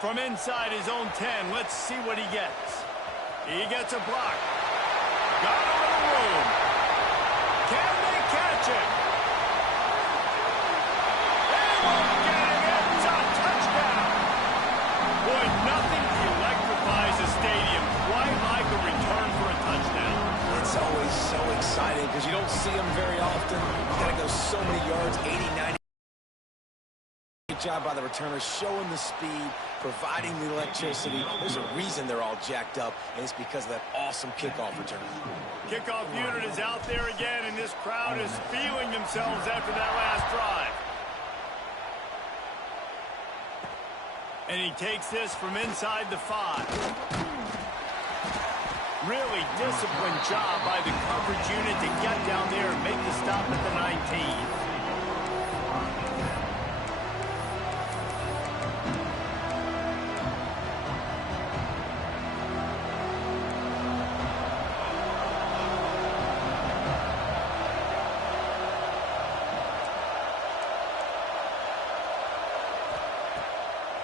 From inside his own 10, let's see what he gets. He gets a block. Got a little room. Can they catch him? They won't get him. It's a touchdown. Boy, nothing electrifies a stadium quite like a return for a touchdown. It's always so exciting because you don't see them very often. You got to go so many yards, 80, 90. Great job by the returner, showing the speed, providing the electricity. There's a reason they're all jacked up, and it's because of that awesome kickoff return. Kickoff unit is out there again, and this crowd is feeling themselves after that last drive. And he takes this from inside the 5. Really disciplined job by the coverage unit to get down there and make the stop at the 19.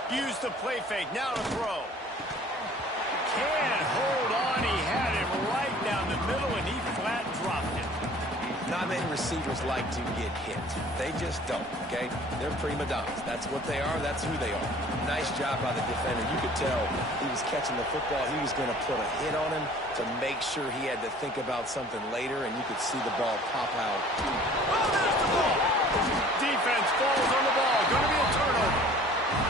Use the play fake, now to throw. Can't hold on, he had it right down the middle, and he flat dropped it. Not many receivers like to get hit. They just don't, okay? They're prima donnas. That's what they are, that's who they are. Nice job by the defender. You could tell he was catching the football. He was going to put a hit on him to make sure he had to think about something later, and you could see the ball pop out. Oh, there's the ball! Defense falls on the ball. Going to be a turnover.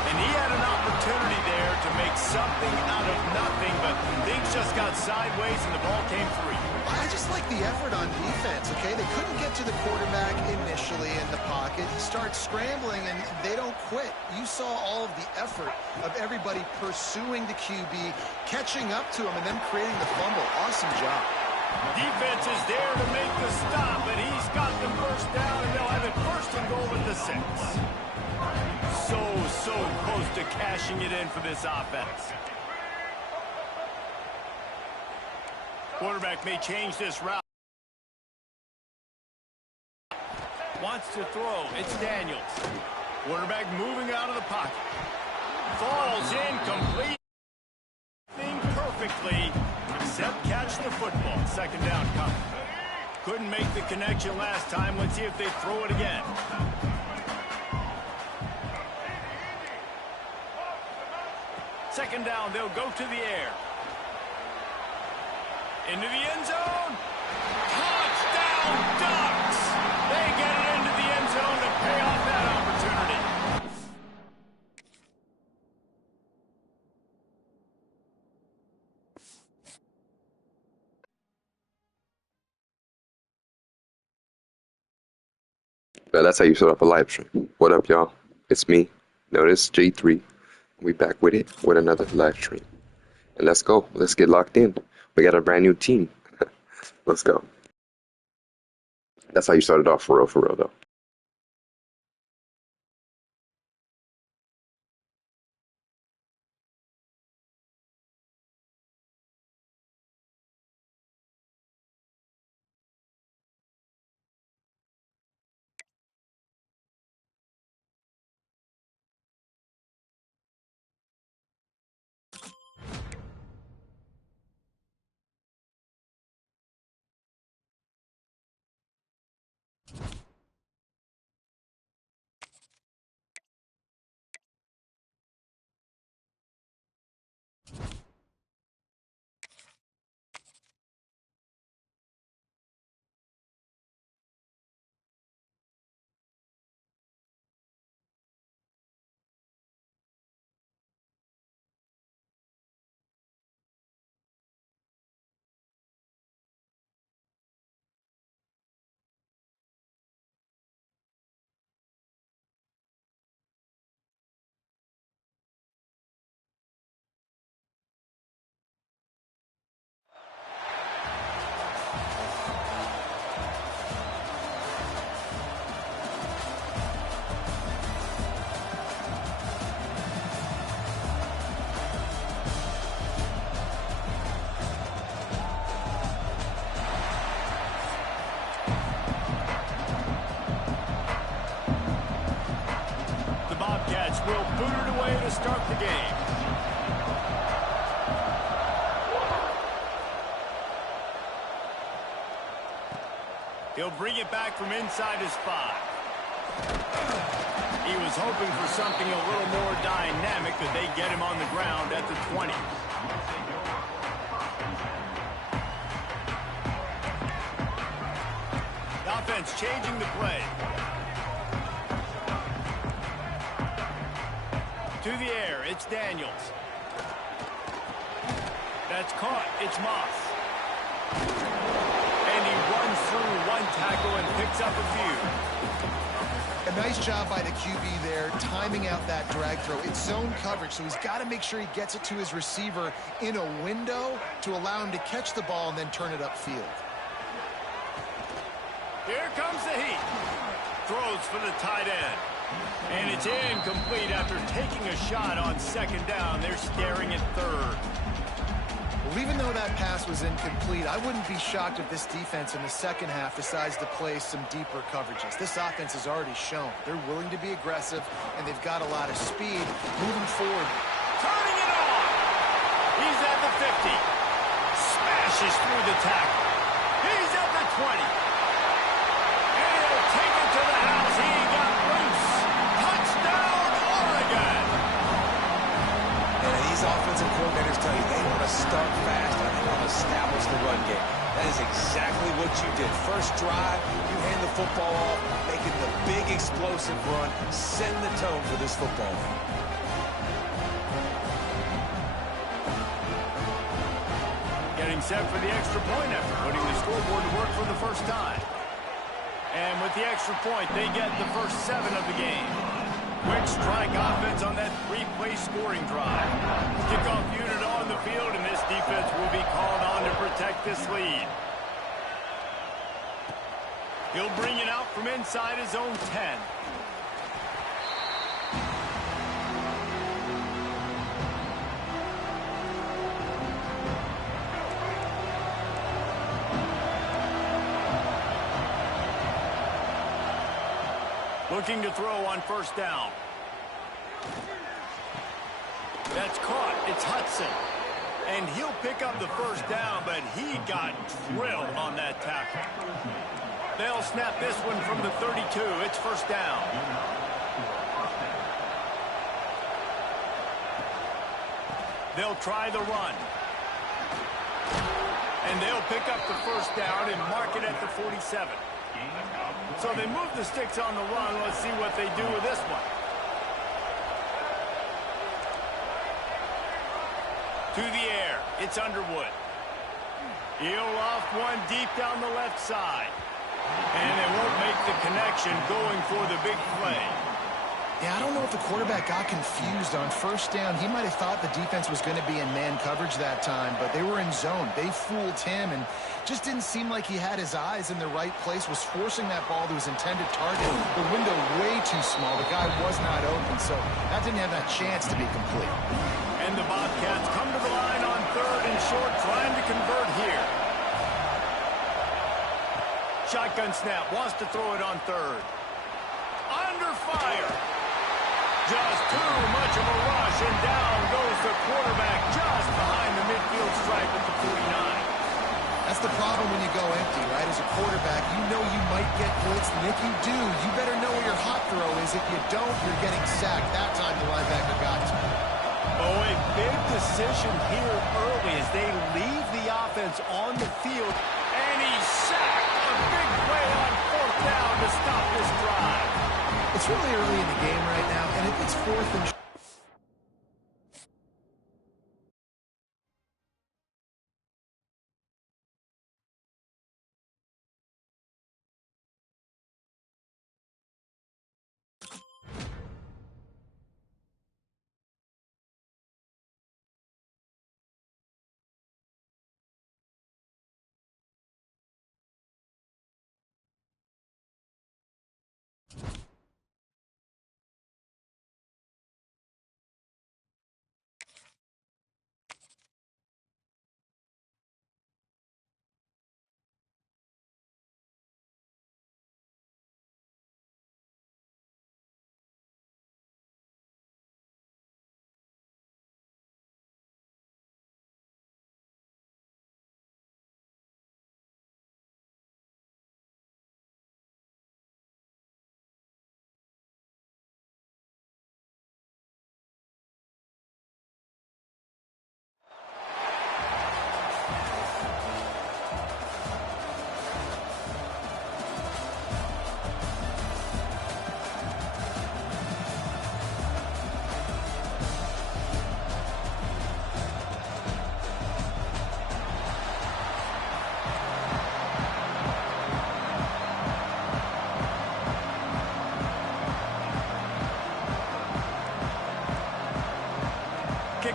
And he had an opportunity there to make something out of nothing, but things just got sideways and the ball came free. I just like the effort on defense, okay? They couldn't get to the quarterback initially in the pocket. He starts scrambling, and they don't quit. You saw all of the effort of everybody pursuing the QB, catching up to him, and then creating the fumble. Awesome job. Defense is there to make the stop, but he's got the first down, and they'll have it first and goal at the 6. So close to cashing it in for this offense. Quarterback may change this route. Wants to throw. It's Daniels. Quarterback moving out of the pocket. Falls incomplete. Thing perfectly, except catch the football. Second down coming. Couldn't make the connection last time. Let's see if they throw it again. Second down, they'll go to the air. Into the end zone. Touchdown, Ducks! They get it into the end zone to pay off that opportunity. Well, that's how you start off a live stream. What up, y'all? It's me. Notice J3. We back with it with another live stream. And let's go. Let's get locked in. We got a brand new team. Let's go. That's how you started off for real though. will boot it away to start the game. He'll bring it back from inside his 5. He was hoping for something a little more dynamic, but they get him on the ground at the 20. The offense changing the play. To the air, it's Daniels. That's caught, it's Moss. And he runs through one tackle and picks up a few. A nice job by the QB there, timing out that drag throw. It's zone coverage, so he's got to make sure he gets it to his receiver in a window to allow him to catch the ball and then turn it upfield. Here comes the heat. Throws for the tight end. And it's incomplete after taking a shot on second down. They're staring at third. Well, even though that pass was incomplete, I wouldn't be shocked if this defense in the second half decides to play some deeper coverages. This offense has already shown they're willing to be aggressive, and they've got a lot of speed moving forward. Turning it on! He's at the 50. Smashes through the tackle. He's at the 20. And he'll take it to the house. He got loose. Touchdown, Oregon! And these offensive coordinators tell you they want to start fast and they want to establish the run game. That is exactly what you did. First drive, you hand the football off, making the big explosive run, setting the tone for this football game. Getting set for the extra point effort, putting the scoreboard to work for the first time. And with the extra point, they get the first 7 of the game. Quick strike offense on that 3-play scoring drive. Kickoff unit on the field, and this defense will be called on to protect this lead. He'll bring it out from inside his own 10. Looking to throw on first down. That's caught. It's Hudson. And he'll pick up the first down, but he got drilled on that tackle. They'll snap this one from the 32. It's first down. They'll try the run. And they'll pick up the first down and mark it at the 47. So they move the sticks on the run. Let's see what they do with this one. To the air. It's Underwood. He'll loft one deep down the left side. And they won't make the connection going for the big play. Yeah, I don't know if the quarterback got confused on first down. He might have thought the defense was going to be in man coverage that time, but they were in zone. They fooled him and just didn't seem like he had his eyes in the right place, was forcing that ball to his intended target. The window way too small. The guy was not open, so that didn't have that chance to be complete. And the Bobcats come to the line on third and short, trying to convert here. Shotgun snap, wants to throw it on third. Under fire. Just too much of a rush, and down goes the quarterback just behind the midfield stripe at the 49. That's the problem when you go empty, right? As a quarterback, you know you might get blitzed, and if you do, you better know where your hot throw is. If you don't, you're getting sacked. That time the linebacker got to it. Oh, a big decision here early as they leave the offense on the field, and he's sacked. A big play on fourth down to stop this drive. It's really early in the game right now, and if it's fourth and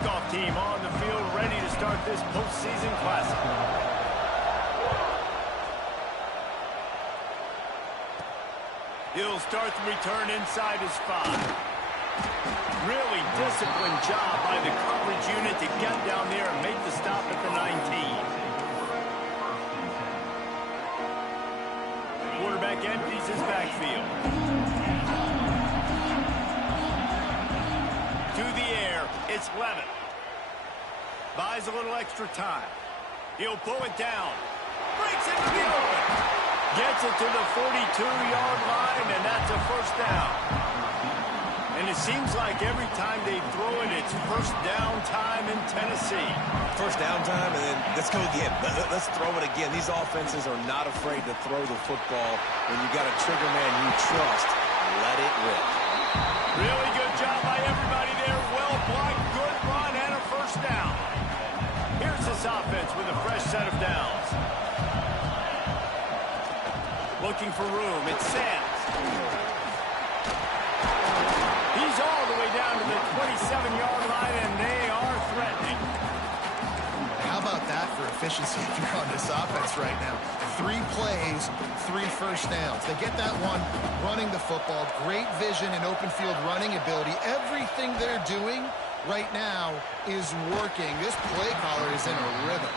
kickoff team on the field, ready to start this postseason classic. He'll start the return inside his 5. Really disciplined job by the coverage unit to get down there and make the stop at the 19. Quarterback empties his backfield. To the air, it's Levin. Buys a little extra time. He'll pull it down. Breaks into the open. Gets it to the 42-yard line, and that's a first down. And it seems like every time they throw it, it's first down time in Tennessee. First down time, and then let's go again. Let's throw it again. These offenses are not afraid to throw the football. When you got a trigger man you trust, let it rip. Really good job by everybody there. Well blocked, good run, and a first down. Here's this offense with a fresh set of downs. Looking for room, it's Sands. He's all the way down to the 27-yard line, and they are threatening. How about that for efficiency if you're on this offense right now? 3 plays, 3 first downs. They get that one running the football. Great vision and open field running ability. Everything they're doing right now is working. This play caller is in a rhythm.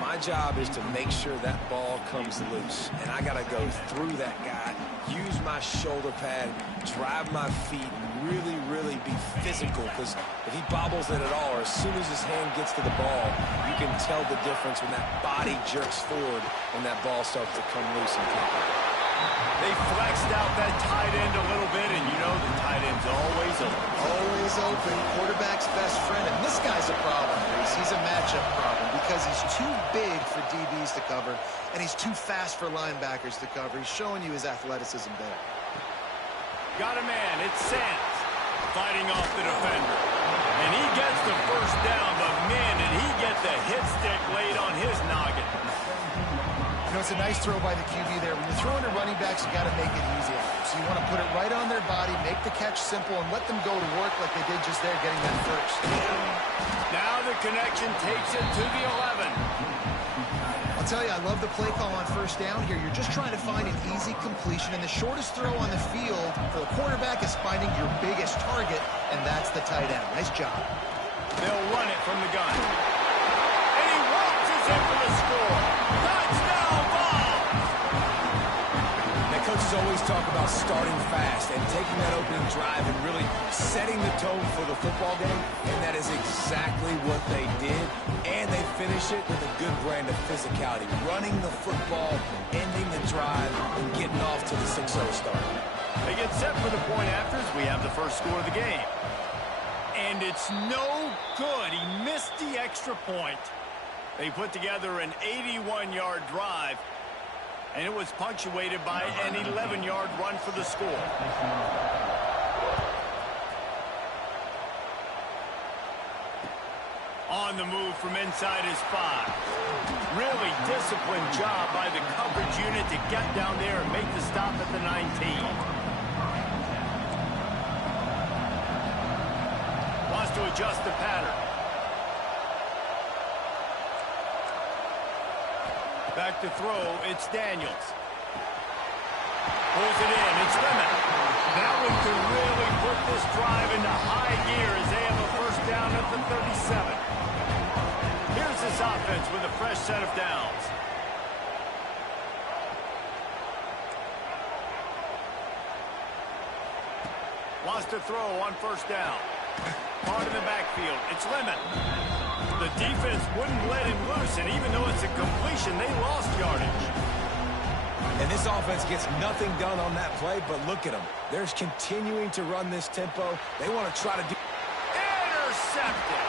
My job is to make sure that ball comes loose, and I got to go through that guy, use my shoulder pad, drive my feet, and really be physical, because if he bobbles it at all, or as soon as his hand gets to the ball, you can tell the difference when that body jerks forward and that ball starts to come loose and pop out. They flexed out that tight end a little bit, and you know the tight end's always open. Always open. Quarterback's best friend. And this guy's a problem, Reese. He's a matchup problem because he's too big for DBs to cover, and he's too fast for linebackers to cover. He's showing you his athleticism there. Got a man. It's Sands fighting off the defender. And he gets the first down, but man, did he get the hit stick laid on his noggin. You know, it's a nice throw by the QB there. When you're throwing to running backs, you got to make it easy. So you want to put it right on their body, make the catch simple, and let them go to work like they did just there, getting that first. Now the connection takes it to the 11. I'll tell you, I love the play call on first down here. You're just trying to find an easy completion, and the shortest throw on the field for the quarterback is finding your biggest target, and that's the tight end. Nice job. They'll run it from the gun. And he waltzes in for the score. Touchdown ball! Now, coaches always talk about starting fast and taking that opening drive and really setting the tone for the football game, and that is exactly what they did, and they finish it with a good brand of physicality, running the football, ending the drive, and getting off to the 6-0 start. They get set for the point afters. We have the first score of the game. And it's no good. He missed the extra point. They put together an 81-yard drive, and it was punctuated by an 11-yard run for the score. On the move from inside his 5. Really disciplined job by the coverage unit to get down there and make the stop at the 19. Wants to adjust the pattern. Back to throw, it's Daniels. Pulls it in, it's Lemon. That one could really put this drive into high gear as they have a first down at the 37. Here's this offense with a fresh set of downs. Wants to throw on first down. Part in the backfield. It's Lemon. The defense wouldn't let him loose, and even though it's a completion, they lost yardage. And this offense gets nothing done on that play, but look at them. They're continuing to run this tempo. They want to try to do... Intercepted.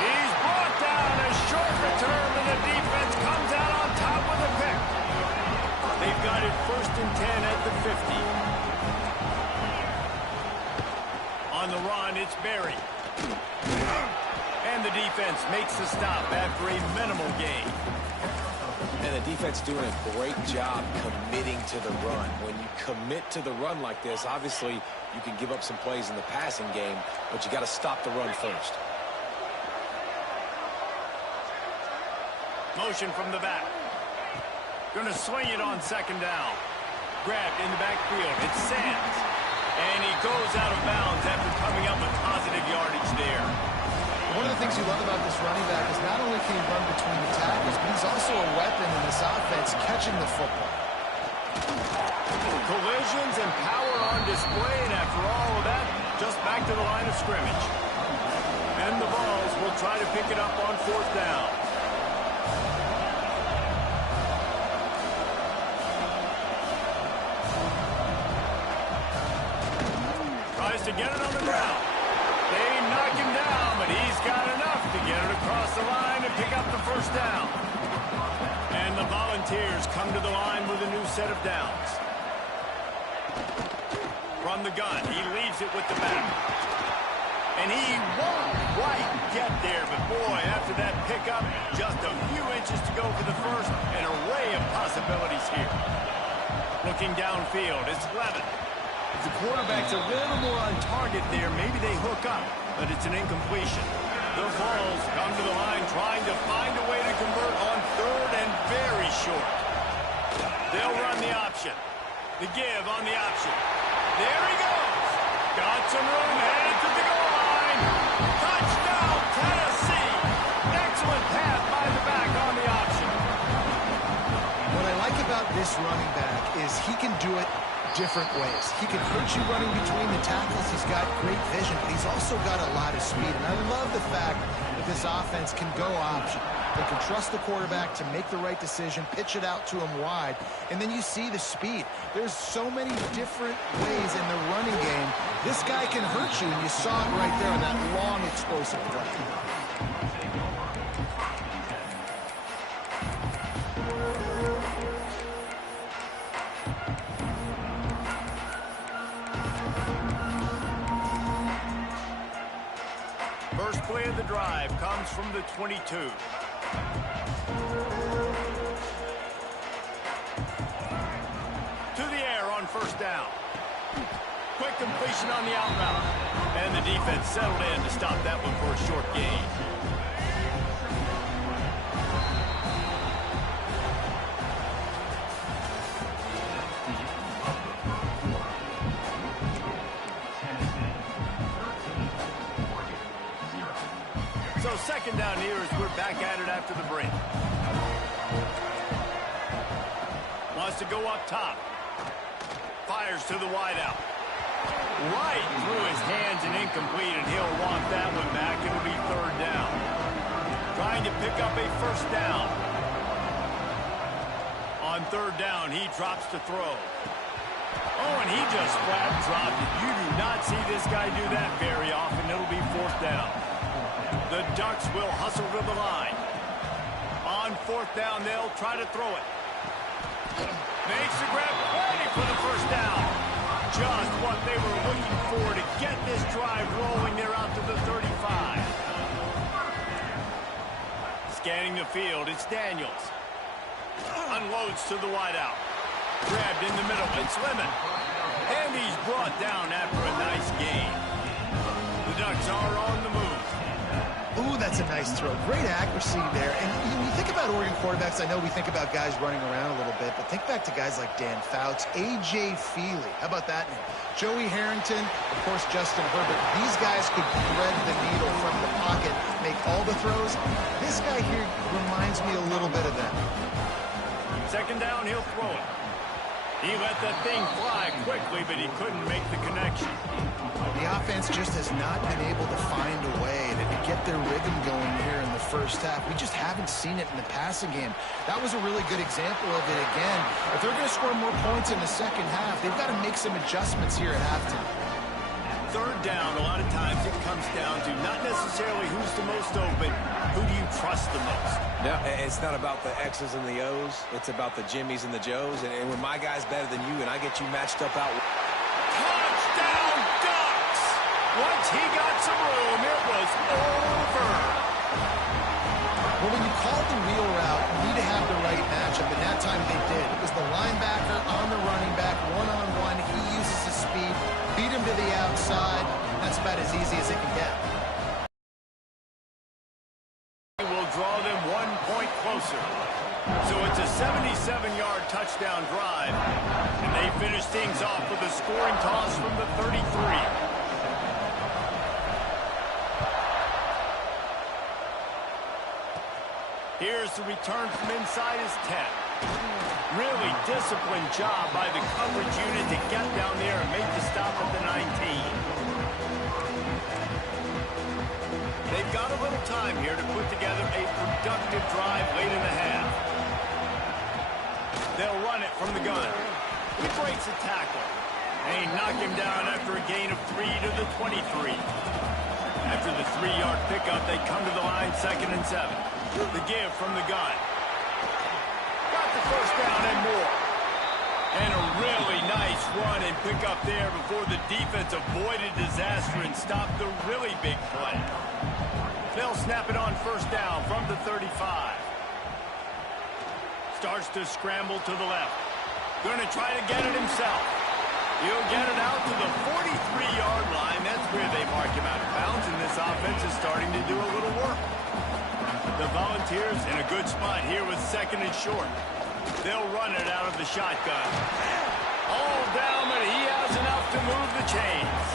He's brought down a short return, and the defense comes out on top with a pick. They've got it 1st and 10 at the 50. On the run, it's Berry. And the defense makes the stop after a minimal gain. And the defense doing a great job committing to the run. When you commit to the run like this, obviously you can give up some plays in the passing game, but you got to stop the run first. Motion from the back. Gonna swing it on second down. Grabbed in the backfield. It's Sands. And he goes out of bounds after coming up with positive yardage there. One of the things you love about this running back is not only can he run between the tackles, but he's also a weapon in this offense catching the football. Collisions and power on display, and after all of that, just back to the line of scrimmage. And the Vols will try to pick it up on fourth down. Tries to get it on the ground. They knock him down, but he's got enough to get it across the line and pick up the first down. And the Volunteers come to the line with a new set of downs. From the gun, he leaves it with the back. And he won't quite get there, but boy, after that pickup, just a few inches to go for the first. An array of possibilities here. Looking downfield, it's Levin. If the quarterback's a little more on target there, maybe they hook up, but it's an incompletion. The Vols come to the line trying to find a way to convert on third and very short. They'll run the option. The give on the option. There he goes. Got some room, headed to the goal line. Touchdown, Tennessee. Excellent pass by the back on the option. What I like about this running back is he can do it different ways. He can hurt you running between the tackles. He's got great vision, but he's also got a lot of speed. And I love the fact that this offense can go option. They can trust the quarterback to make the right decision, pitch it out to him wide, and then you see the speed. There's so many different ways in the running game. This guy can hurt you, and you saw it right there on that long, explosive play. First play of the drive comes from the 22. To the air on first down. Quick completion on the out route. And the defense settled in to stop that one for a short gain. So second down here as we're back at it after the break. Wants to go up top. Fires to the wideout. Right through his hands and incomplete, and he'll want that one back. It'll be third down. Trying to pick up a first down. On third down, he drops to throw. Oh, and he just flat dropped it. You do not see this guy do that very often. It'll be fourth down. The Ducks will hustle to the line. On fourth down, they'll try to throw it. Makes the grab, ready for the first down. Just what they were looking for to get this drive rolling. They're out to the 35. Scanning the field, it's Daniels. Unloads to the wideout. Grabbed in the middle, it's Lemon. And he's brought down after a nice gain. The Ducks are on the move. Ooh, that's a nice throw. Great accuracy there. And when you think about Oregon quarterbacks, I know we think about guys running around a little bit, but think back to guys like Dan Fouts, A.J. Feely. How about that name? Joey Harrington, of course, Justin Herbert. These guys could thread the needle from the pocket, make all the throws. This guy here reminds me a little bit of that. Second down, he'll throw it. He let that thing fly quickly, but he couldn't make the connection. The offense just has not been able to find a way to get their rhythm going here in the first half. We just haven't seen it in the passing game. That was a really good example of it again. If they're going to score more points in the second half, they've got to make some adjustments here at halftime. Third down, a lot of times it comes down to not necessarily who's the most open, who do you trust the most? Yeah, it's not about the X's and the O's. It's about the Jimmies and the Joes. And when my guy's better than you and I get you matched up out. Touchdown, Ducks! Once he got some room, it was over. Well, when you call the wheel route, you need to have the right matchup, and that time they did. It was the linebacker on the running back, one-on-one. He uses his speed, beat him to the outside. That's about as easy as it can get. Will draw them 1 point closer. scoring toss from the 33. Here's the return from inside his 10. Really disciplined job by the coverage unit to get down there and make the stop at the 19. They've got a little time here to put together a productive drive late in the half. They'll run it from the gun. He breaks a tackle. And he knocked him down after a gain of 3 to the 23. After the 3-yard pickup, they come to the line 2nd and 7. The give from the gun. Got the first down and more. And a really nice run and pickup there before the defense avoided disaster and stopped the really big play. They'll snap it on first down from the 35. Starts to scramble to the left. Going to try to get it himself. He'll get it out to the 43-yard line. That's where they mark him out of bounds, and this offense is starting to do a little work. The Volunteers in a good spot here with 2nd and short. They'll run it out of the shotgun. All down, but he has enough to move the chains.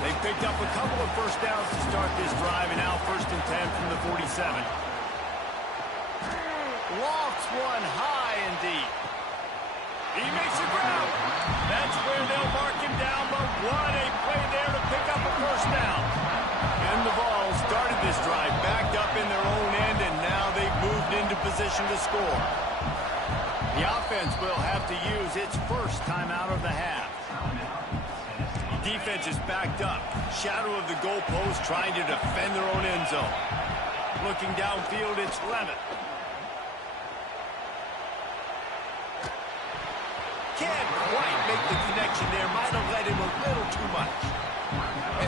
They picked up a couple of first downs to start this drive, and now 1st and 10 from the 47. Lofts one high and deep. He makes a grab. That's where they'll mark him down, but what a play there to pick up a first down. And the Vols started this drive backed up in their own end, and now they've moved into position to score. The offense will have to use its first timeout of the half. Defense is backed up. Shadow of the goalpost trying to defend their own end zone. Looking downfield, it's Levitt. Can't quite make the connection there. Might have led him a little too much.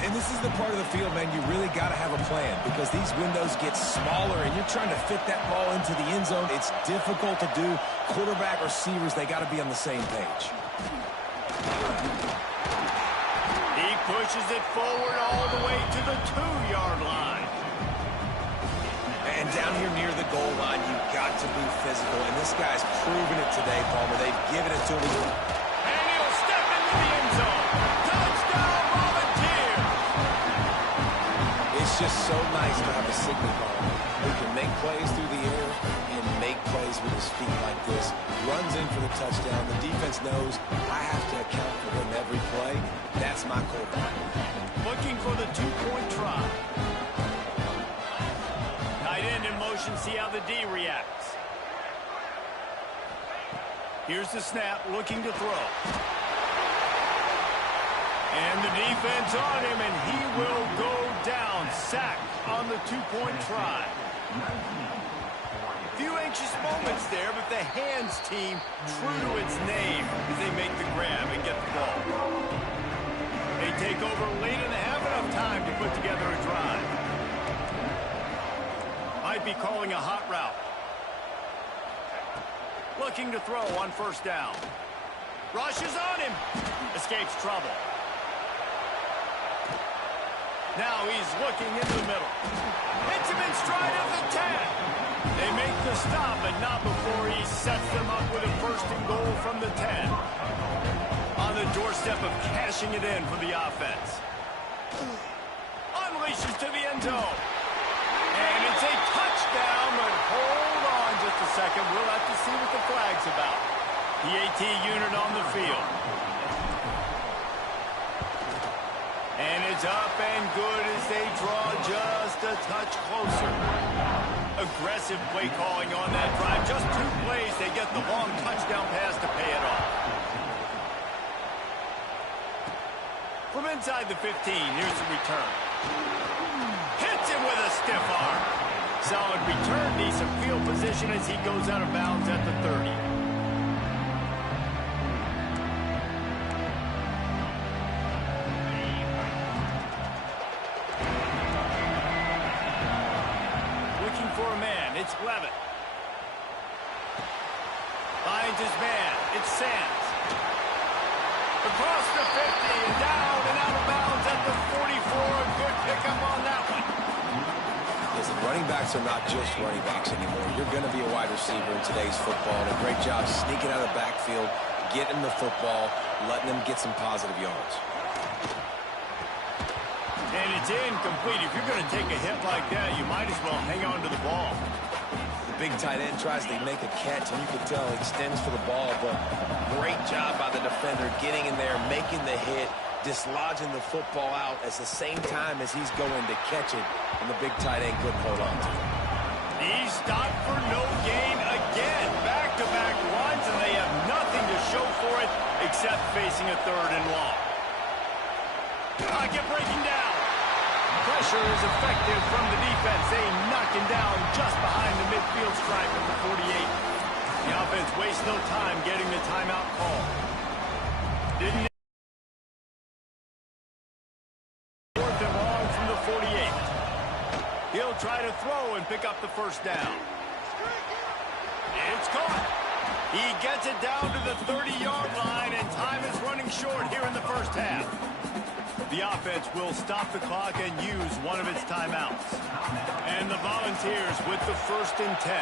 And this is the part of the field, man, you really got to have a plan because these windows get smaller and you're trying to fit that ball into the end zone. It's difficult to do. Quarterback, receivers, they got to be on the same page. He pushes it forward all the way to the 2-yard line. And down here near the goal line, you've got to be physical. And this guy's proven it today, Palmer. They've given it to him. And he'll step into the end zone. Touchdown, Volunteers! It's just so nice to have a signal call who can make plays through the air and make plays with his feet like this. Runs in for the touchdown. The defense knows I have to account for him every play. That's my quarterback. Looking for the 2-point try. Tight end in motion, see how the D reacts. Here's the snap, looking to throw. And the defense on him, and he will go down. Sacked on the 2-point try. Few anxious moments there, but the hands team true to its name as they make the grab and get the ball. They take over late in the half, enough time to put together a drive. Might be calling a hot route. Looking to throw on first down. Rushes on him. Escapes trouble. Now he's looking into the middle. Hits him in stride of the 10. They make the stop, but not before he sets them up with a 1st and goal from the 10. On the doorstep of cashing it in for the offense. Unleashes to the end zone. And it's a touchdown, but hold on just a second. We'll have to see what the flag's about. The AT unit on the field. And it's up and good as they draw just a touch closer. Aggressive play calling on that drive. Just 2 plays, they get the long touchdown pass to pay it off. From inside the 15, here's the return. Hits him with a stiff arm. Solid return, needs some field position as he goes out of bounds at the 30. Looking for a man, it's Levitt. Finds his man, it's Sands. Across the 50 and down and out of bounds at the 44. A good pickup on that one. Listen, running backs are not just running backs anymore. You're going to be a wide receiver in today's football. And a great job sneaking out of the backfield, get him the football, letting them get some positive yards. And it's incomplete. If you're going to take a hit like that, you might as well hang on to the ball. The big tight end tries to make a catch, and you can tell he extends for the ball, but great job by the defender getting in there, making the hit, dislodging the football out at the same time as he's going to catch it, and the big tight end couldn't hold on to it. He's stopped for no gain again. Back-to-back runs, and they have nothing to show for it except facing a 3rd and long. Pocket breaking down. Pressure is effective from the defense. They knock him down just behind the midfield stripe at the 48. The offense wastes no time getting the timeout call. Didn't 4th and long from the 48. He'll try to throw and pick up the 1st down. It's caught. He gets it down to the 30-yard line, and time is running short here in the 1st half. The offense will stop the clock and use one of its timeouts. And the Volunteers with the 1st and 10.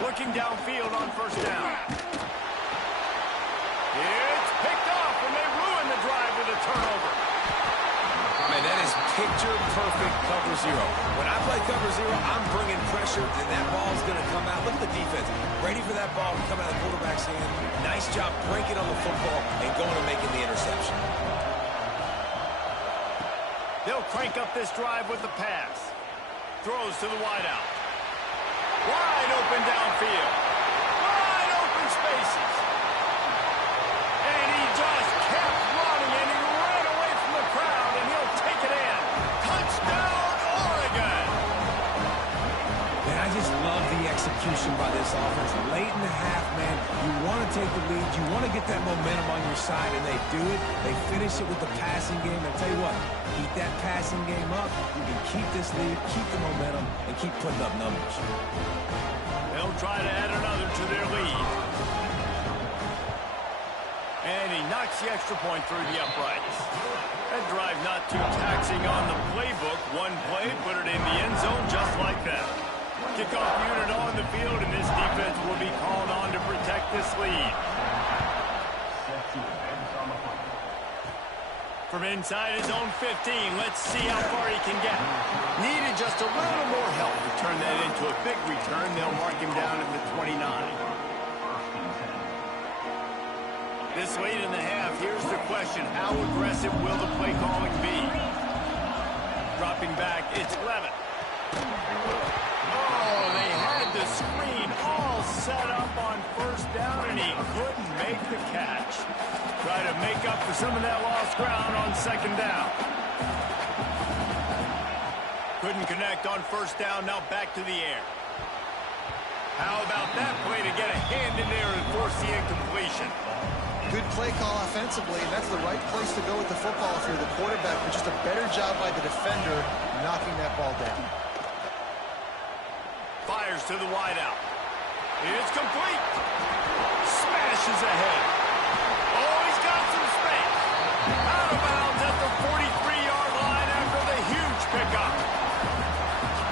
Looking downfield on 1st down. It's picked off, and they ruin the drive with a turnover. Man, that is picture-perfect cover 0. When I play cover 0, I'm bringing pressure, and that ball's going to come out. Look at the defense. Ready for that ball to come out of the quarterback's hand. Nice job breaking on the football and going and making the interception. They'll crank up this drive with the pass. Throws to the wideout. Wide open downfield. Wide open spaces. And he just kept running, and he ran away from the crowd, and he'll take it in. Touchdown, Oregon! Man, I just love the execution by this offense. Late in the half, man, you want to take the lead. You want to get that momentum on your side, and they do it. They finish it with the passing game. And tell you what, keep that passing game up. You can keep this lead, keep the momentum, and keep putting up numbers. They'll try to add another to their lead. And he knocks the extra point through the uprights. That drive not too taxing on the playbook. One play, put it in the end zone just like that. Kickoff unit on the field, and this defense will be called on to protect this lead. From inside his own 15, let's see how far he can get. Needed just a little more help to turn that into a big return. They'll mark him down at the 29. This late in the half, here's the question. How aggressive will the play calling be? Dropping back, it's Levitt. Oh, they had the screen all set up on 1st down, and he couldn't make the catch. Try to make up for some of that lost ground on 2nd down. Couldn't connect on 1st down, now back to the air. How about that play to get a hand in there and force the incompletion? Good play call offensively, and that's the right place to go with the football if you're the quarterback, but just a better job by the defender knocking that ball down. Fires to the wideout. It's complete. Smashes ahead. Oh, he's got some space. Out of bounds at the 43-yard line after the huge pickup.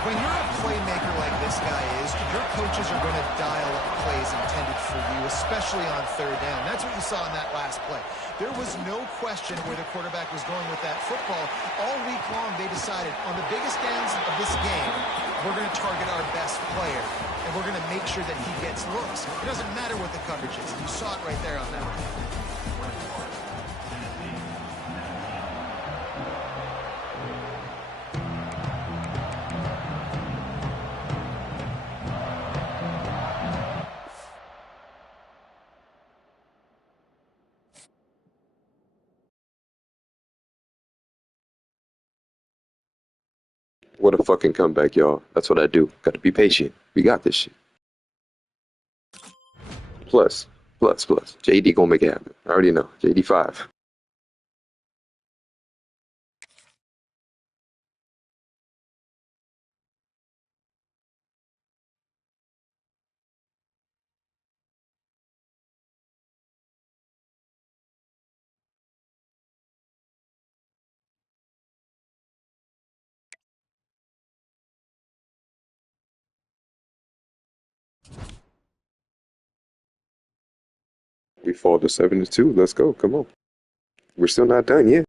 When you're a playmaker like this guy is, your coaches are going to dial up plays intended for you, especially on 3rd down. That's what you saw in that last play. There was no question where the quarterback was going with that football. All week long, they decided on the biggest downs of this game, we're going to target our best player, and we're going to make sure that he gets looks. It doesn't matter what the coverage is. You saw it right there on that one. What a fucking comeback, y'all. That's what I do. Got to be patient. We got this shit. Plus. JD gonna make it happen. I already know. JD 5. We fall to 7-2. Let's go. Come on. We're still not done yet.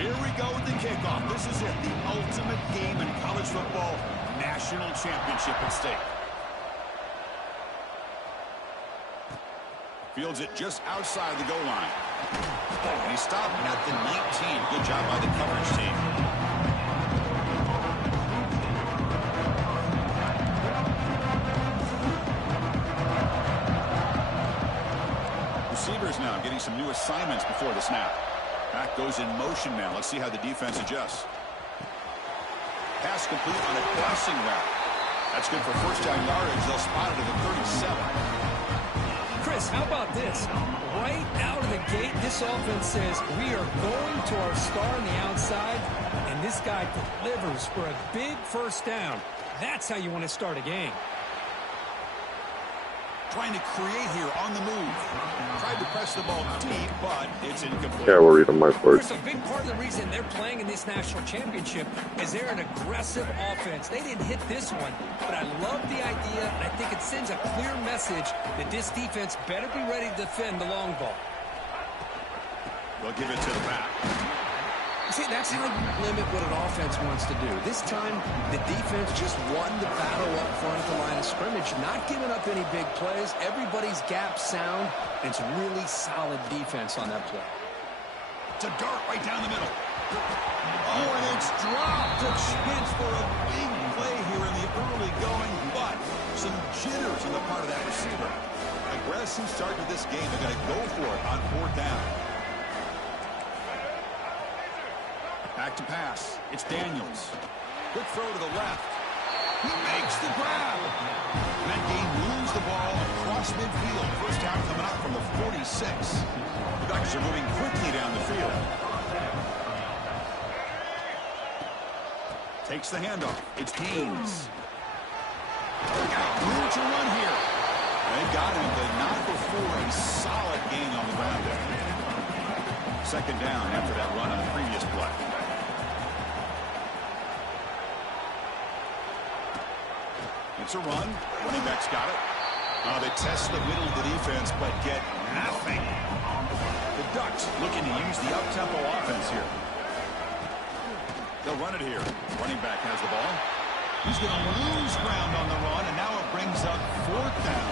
Here we go with the kickoff. This is it, the ultimate game in college football, national championship at stake. Fields it just outside the goal line. And he stopped at the 19. Good job by the coverage team. Receivers now getting some new assignments before the snap. Back goes in motion now. Let's see how the defense adjusts. Pass complete on a crossing route. That's good for first down yardage. They'll spot it at the 37. Chris, how about this? Right out of the gate, this offense says we are going to our star on the outside, and this guy delivers for a big first down. That's how you want to start a game. Trying to create here on the move. Tried to press the ball deep, but it's incomplete. Yeah, worried on my part. Chris, a big part of the reason they're playing in this national championship is they're an aggressive offense. They didn't hit this one, but I love the idea, and I think it sends a clear message that this defense better be ready to defend the long ball. They'll give it to the back. See, that's how you limit what an offense wants to do. This time, the defense just won the battle up front at the line of scrimmage, not giving up any big plays. Everybody's gap sound, and it's really solid defense on that play. To dart right down the middle. Oh, and it's dropped. A chance for a big play here in the early going, but some jitters on the part of that receiver. Aggressive start to this game. They're going to go for it on fourth down. Back to pass. It's Daniels. Good throw to the left. He makes the grab. And that game moves the ball across midfield. First down coming up from the 46. The Ducks are moving quickly down the field. Takes the handoff. It's Haynes. Room to run here. They've got him, but not before a solid gain on the ground there. Second down after that run on the previous play. It's a run. Running back's got it. They test the middle of the defense, but get nothing. The Ducks looking to use the up-tempo offense here. They'll run it here. Running back has the ball. He's going to lose ground on the run, and now it brings up fourth down.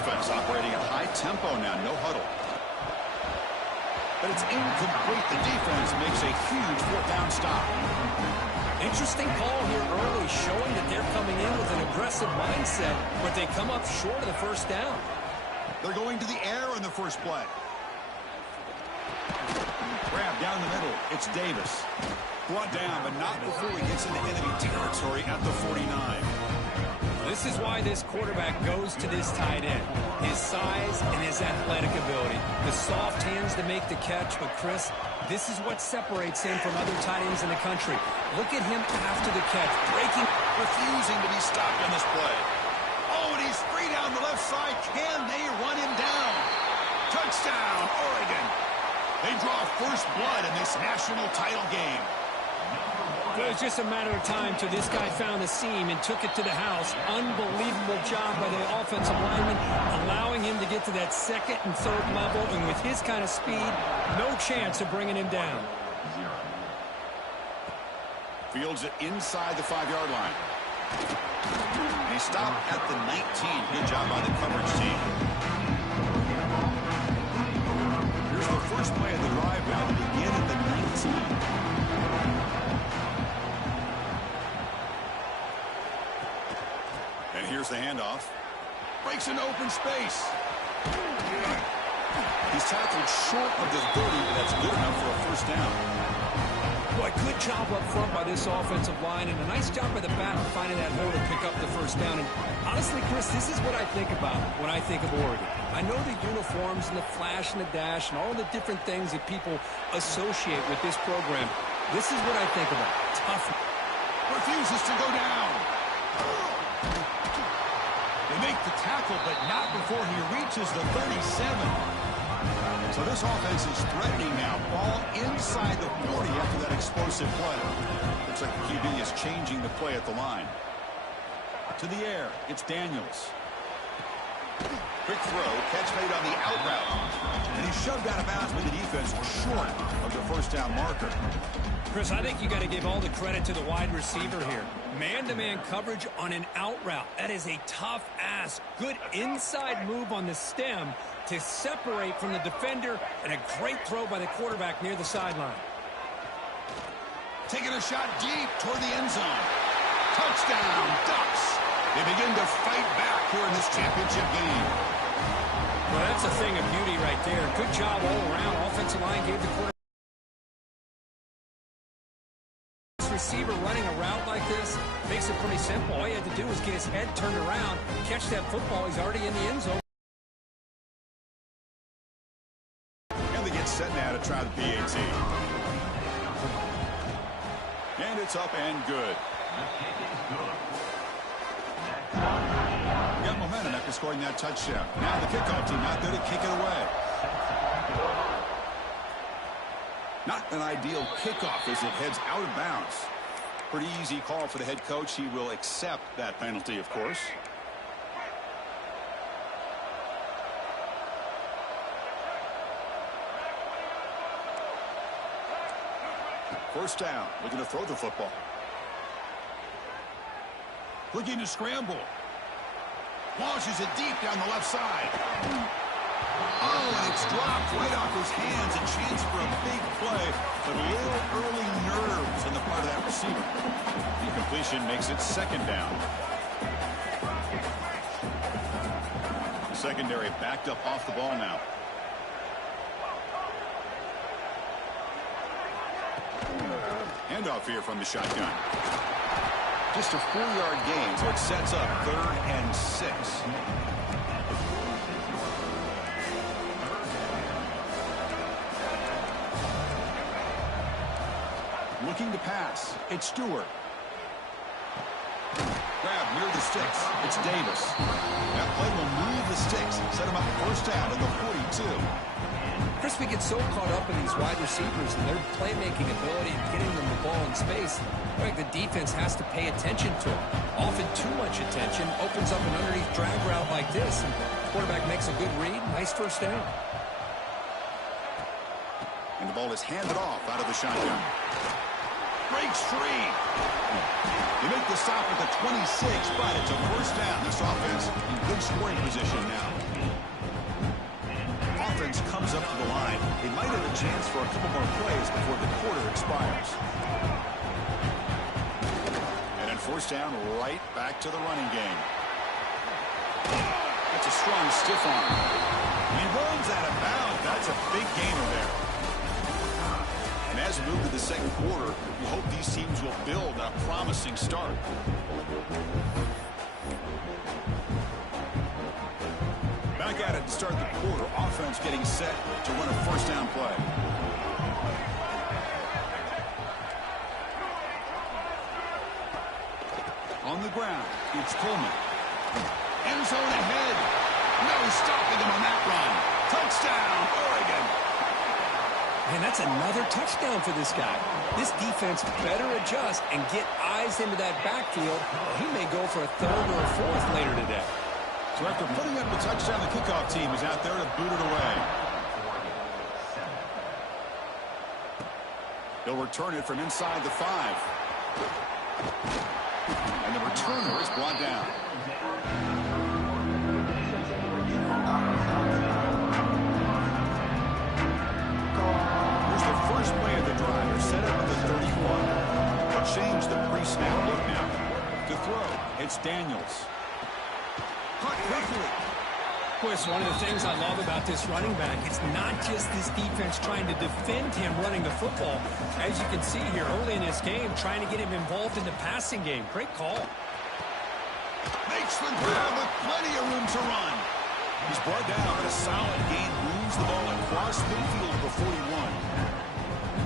Offense operating at high tempo now, no huddle. But it's incomplete. The defense makes a huge fourth down stop. Interesting call here early, showing that they're coming in with an aggressive mindset, but they come up short of the first down. They're going to the air in the first play. Grab down the middle. It's Davis. Brought down, but not before he gets into enemy territory at the 49. This is why this quarterback goes to this tight end. His size and his athletic ability. The soft hands to make the catch, but Chris, this is what separates him from other tight ends in the country. Look at him after the catch, breaking, refusing to be stopped on this play. Oh, and he's free down the left side. Can they run him down? Touchdown, Oregon. They draw first blood in this national title game. It was just a matter of time till this guy found a seam and took it to the house. Unbelievable job by the offensive lineman, allowing him to get to that second and third level. And with his kind of speed, no chance of bringing him down. Fields it inside the 5-yard line. They stop at the 19. Good job by the coverage team. Here's the first play of the drive now to begin at the 19. And here's the handoff. Breaks into open space. He's tackled short of the 30, but that's good enough for a first down. Boy, good job up front by this offensive line, and a nice job by the back of finding that hole to pick up the first down. And honestly, Chris, this is what I think about when I think of Oregon. I know the uniforms and the flash and the dash and all the different things that people associate with this program. This is what I think about. Tough. Refuses to go down. They make the tackle, but not before he reaches the 37. So this offense is threatening now. Ball inside the 40 after that explosive play. Looks like the QB is changing the play at the line. To the air, it's Daniels. Quick throw, catch made on the out route. And he's shoved out of bounds with the defense short of the first down marker. Chris, I think you got to give all the credit to the wide receiver here. Man-to-man coverage on an out route. That is a tough ask. Good inside move on the stem to separate from the defender, and a great throw by the quarterback near the sideline. Taking a shot deep toward the end zone. Touchdown, Ducks. They begin to fight back here in this championship game. Well, that's a thing of beauty right there. Good job all around. Offensive line gave the quarterback. Receiver running a route like this makes it pretty simple. All you had to do was get his head turned around, catch that football. He's already in the end zone. And they get set now to try the PAT. And it's up and good. Got momentum after scoring that touchdown. Now the kickoff team out there to kick it away. Not an ideal kickoff as it heads out of bounds. Pretty easy call for the head coach. He will accept that penalty, of course. First down, looking to throw the football. Looking to scramble. Launches it deep down the left side. Oh, and it's dropped right off his hands. A chance for a big play, but a little early nerves on the part of that receiver. The completion makes it second down. The secondary backed up off the ball now. Handoff here from the shotgun. Just a 4-yard gain, so it sets up 3rd and 6. Looking to pass. It's Stewart. Grab near the sticks. It's Davis. That play will move the sticks. Set him up first down at the 42. Chris, we get so caught up in these wide receivers and their playmaking ability and getting them the ball in space. Like the defense has to pay attention to them. Often too much attention opens up an underneath drag route like this, and the quarterback makes a good read. Nice first down. And the ball is handed off out of the shotgun. Breaks free. They make the stop at the 26, but it's a first down. This offense in good scoring position now. Offense comes up to the line. They might have a chance for a couple more plays before the quarter expires. And then first down, right back to the running game. That's a strong stiff arm. He runs out of bounds. That's a big gainer there. And as we move to the second quarter, we hope these teams will build a promising start. Back at it to start the quarter. Offense getting set to run a first down play. On the ground, it's Coleman. End zone ahead. No stopping him on that run. Touchdown, Oregon. And that's another touchdown for this guy. This defense better adjust and get eyes into that backfield. He may go for a third or a fourth later today. So after putting up the touchdown, the kickoff team is out there to boot it away. They'll return it from inside the 5. And the returner is brought down. Here's the first play of the drive. They're set up at the 31. They'll change the pre-snap look now. To throw, it's Daniels. Caught quickly. Boy, it's one of the things I love about this running back. It's not just this defense trying to defend him running the football. As you can see here early in this game, trying to get him involved in the passing game. Great call. Makes the grab with plenty of room to run. He's brought down, but a solid gain moves the ball across midfield for 41.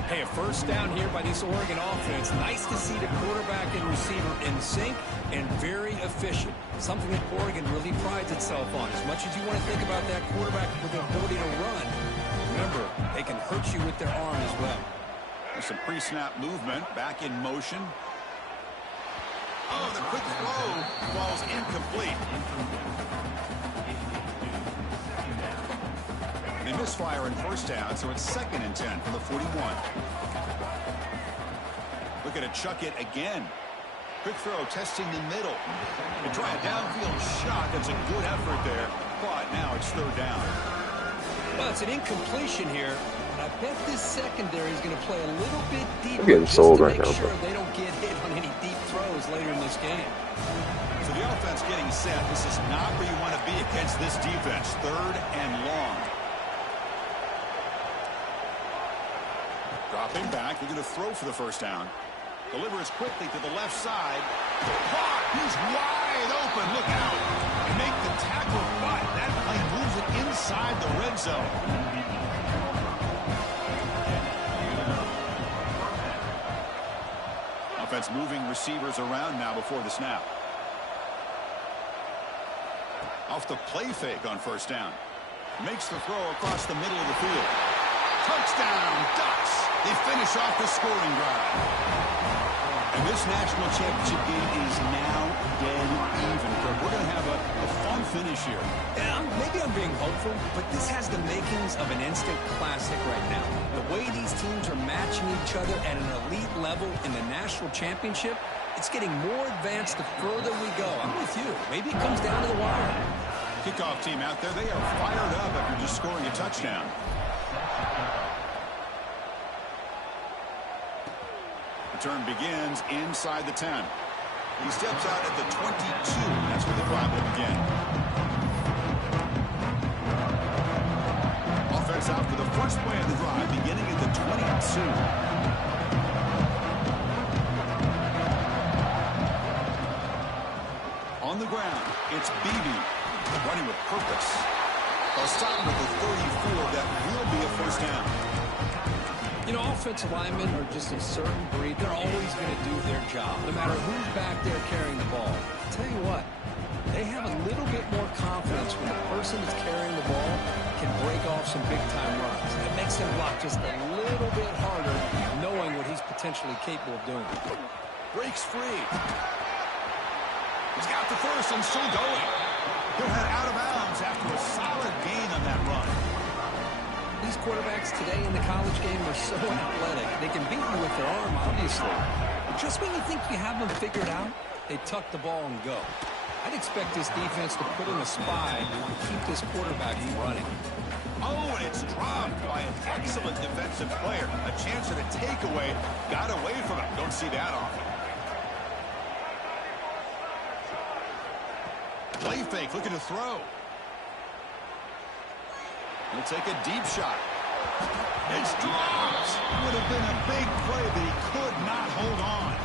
Hey, a first down here by this Oregon offense. Nice to see the quarterback and receiver in sync and very efficient. Something that Oregon really prides itself on. As much as you want to think about that quarterback with the ability to run, remember, they can hurt you with their arm as well. There's some pre-snap movement, back in motion. Oh, the quick throw falls incomplete. They misfire in first down, so it's 2nd and 10 from the 41. Looking to chuck it again. Quick throw, testing the middle. They try a downfield shot. That's a good effort there, but now it's 3rd down. Well, it's an incompletion here, but I bet this secondary is going to play a little bit deeper. I'm getting just sold to right make now, sure bro. they don't get hit on any deep throws later in this game. So the offense getting set. This is not where you want to be against this defense. 3rd and long. Dropping back, they're going to throw for the first down. Delivers quickly to the left side. Caught, he's wide open, look out. They make the tackle, but that play moves it inside the red zone. Offense moving receivers around now before the snap. Off the play fake on first down. Makes the throw across the middle of the field. Touchdown, Ducks. They finish off the scoring drive. And this national championship game is now dead even. We're going to have a fun finish here. Yeah, maybe I'm being hopeful, but this has the makings of an instant classic right now. The way these teams are matching each other at an elite level in the national championship, it's getting more advanced the further we go. I'm with you. Maybe it comes down to the wire. Kickoff team out there, they are fired up after just scoring a touchdown. Return begins inside the 10. He steps out at the 22. That's where the drive will begin. Offense out for the first play of the drive, beginning at the 22. On the ground, it's Beebe running with purpose. They'll stop him at the 34. That will be a first down. You know, offensive linemen are just a certain breed. They're always going to do their job, no matter who's back there carrying the ball. I'll tell you what, they have a little bit more confidence when the person that's carrying the ball can break off some big-time runs. It makes them block just a little bit harder, knowing what he's potentially capable of doing. Breaks free. He's got the first and still going. He'll head out of bounds after a solid gain on that run. These quarterbacks today in the college game are so athletic. They can beat you with their arm, obviously. Just when you think you have them figured out, they tuck the ball and go. I'd expect this defense to put in a spy and keep this quarterback from running. Oh, and it's dropped by an excellent defensive player. A chance at a takeaway. Got away from him. Don't see that often. Play fake, looking to throw. He'll take a deep shot. It's dropped. Would have been a big play, but he could not hold on.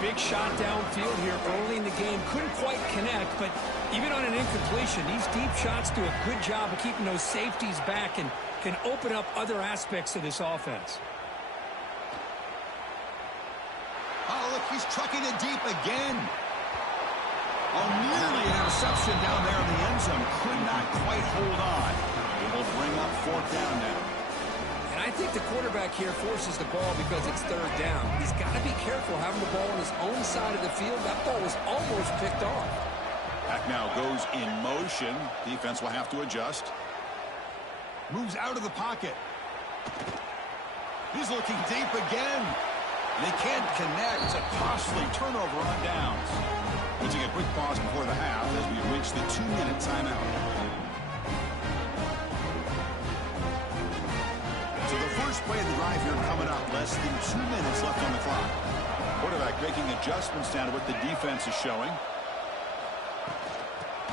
Big shot downfield here early in the game. Couldn't quite connect, but even on an incompletion, these deep shots do a good job of keeping those safeties back and can open up other aspects of this offense. Oh, look, he's trucking it deep again. Oh, nearly an interception down there in the end zone. Could not quite hold on. It will bring up fourth down now. And I think the quarterback here forces the ball because it's third down. He's got to be careful having the ball on his own side of the field. That ball was almost picked off. Back now goes in motion. Defense will have to adjust. Moves out of the pocket. He's looking deep again. They can't connect. It's a costly turnover on downs. We'll take a quick pause before the half as we reach the 2-minute timeout. So the first play of the drive here coming up. Less than 2 minutes left on the clock. Quarterback making adjustments down to what the defense is showing.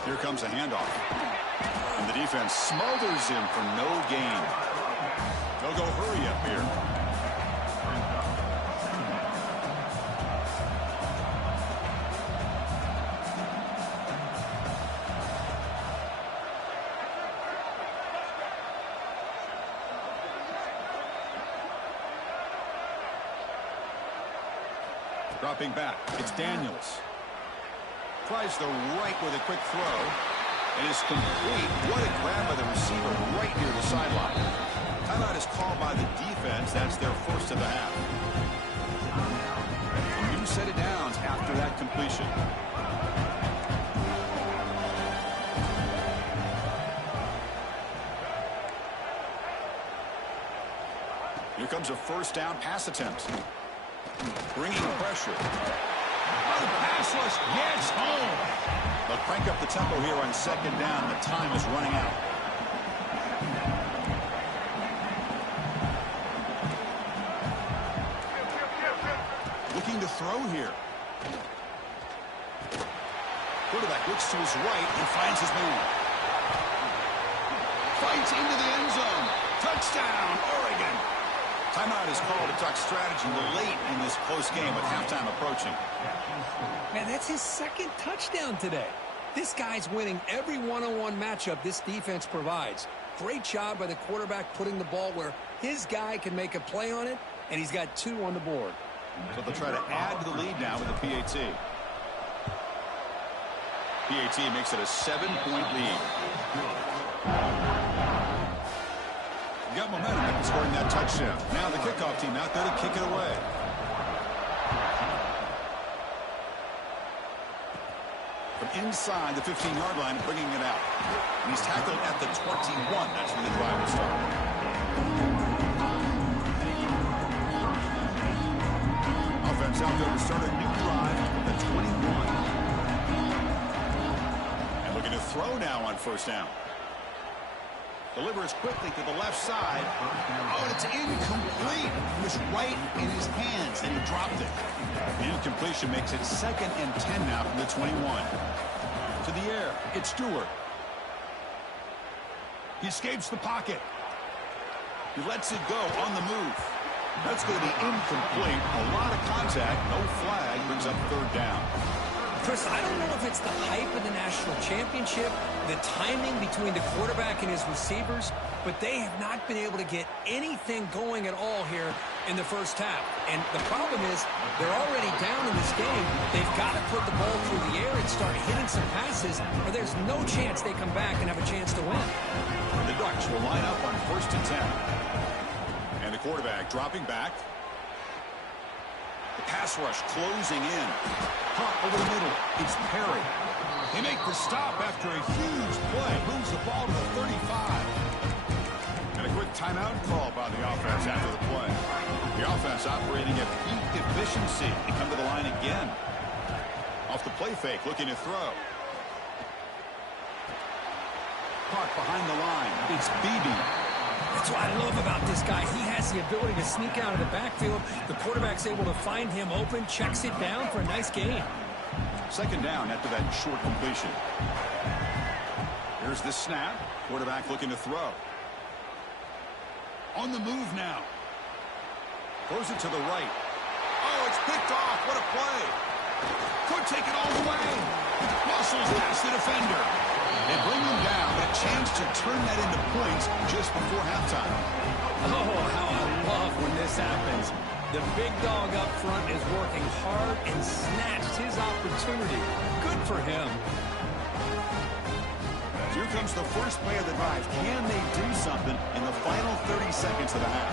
Here comes a handoff. And the defense smothers him for no gain. They'll go hurry up here. Dropping back, it's Daniels. Tries the right with a quick throw. And is complete. What a grab by the receiver right near the sideline. Timeout is called by the defense. That's their first of the half. A new set of downs after that completion. Here comes a first down pass attempt. Bringing pressure. Oh, the pass rush gets home. They'll crank up the tempo here on second down. The time is running out. Looking to throw here. Quarterback looks to his right and finds his man. Fights into the end zone. Touchdown, Oregon. Timeout is called to talk strategy late in this close game with halftime approaching. Man, that's his second touchdown today. This guy's winning every one-on-one matchup this defense provides. Great job by the quarterback putting the ball where his guy can make a play on it, and he's got 2 on the board. So they'll try to add to the lead now with the PAT. PAT makes it a 7-point lead. Got momentum after scoring that touchdown. Now the kickoff team out there to kick it away. From inside the 15-yard line, bringing it out. And he's tackled at the 21. That's where the drive will start. Offense out there to start a new drive at the 21. And looking to throw now on first down. Delivers quickly to the left side. Oh, and it's incomplete. It was right in his hands, and he dropped it. The incompletion makes it 2nd and 10 now from the 21. To the air, it's Stewart. He escapes the pocket. He lets it go on the move. That's going to be incomplete. A lot of contact, no flag, brings up third down. Chris, I don't know if it's the hype of the national championship, the timing between the quarterback and his receivers, but they have not been able to get anything going at all here in the first half. And the problem is they're already down in this game. They've got to put the ball through the air and start hitting some passes, or there's no chance they come back and have a chance to win. The Ducks will line up on 1st and 10. And the quarterback dropping back. The pass rush closing in. Caught over the middle. It's Perry. They make the stop after a huge play. Moves the ball to the 35. And a quick timeout call by the offense after the play. The offense operating at peak efficiency. They come to the line again. Off the play fake, looking to throw. Caught behind the line. It's Beebe. That's what I love about this guy. He has the ability to sneak out of the backfield. The quarterback's able to find him open, checks it down for a nice gain. 2nd down after that short completion. Here's the snap. Quarterback looking to throw. On the move now. Throws it to the right. Oh, it's picked off. What a play. Could take it all the way. Muscles past the defender. They bring him down, but a chance to turn that into points just before halftime. Oh, how I love when this happens. The big dog up front is working hard and snatched his opportunity. Good for him. So Here comes the first play of the drive. Can they do something in the final 30 seconds of the half?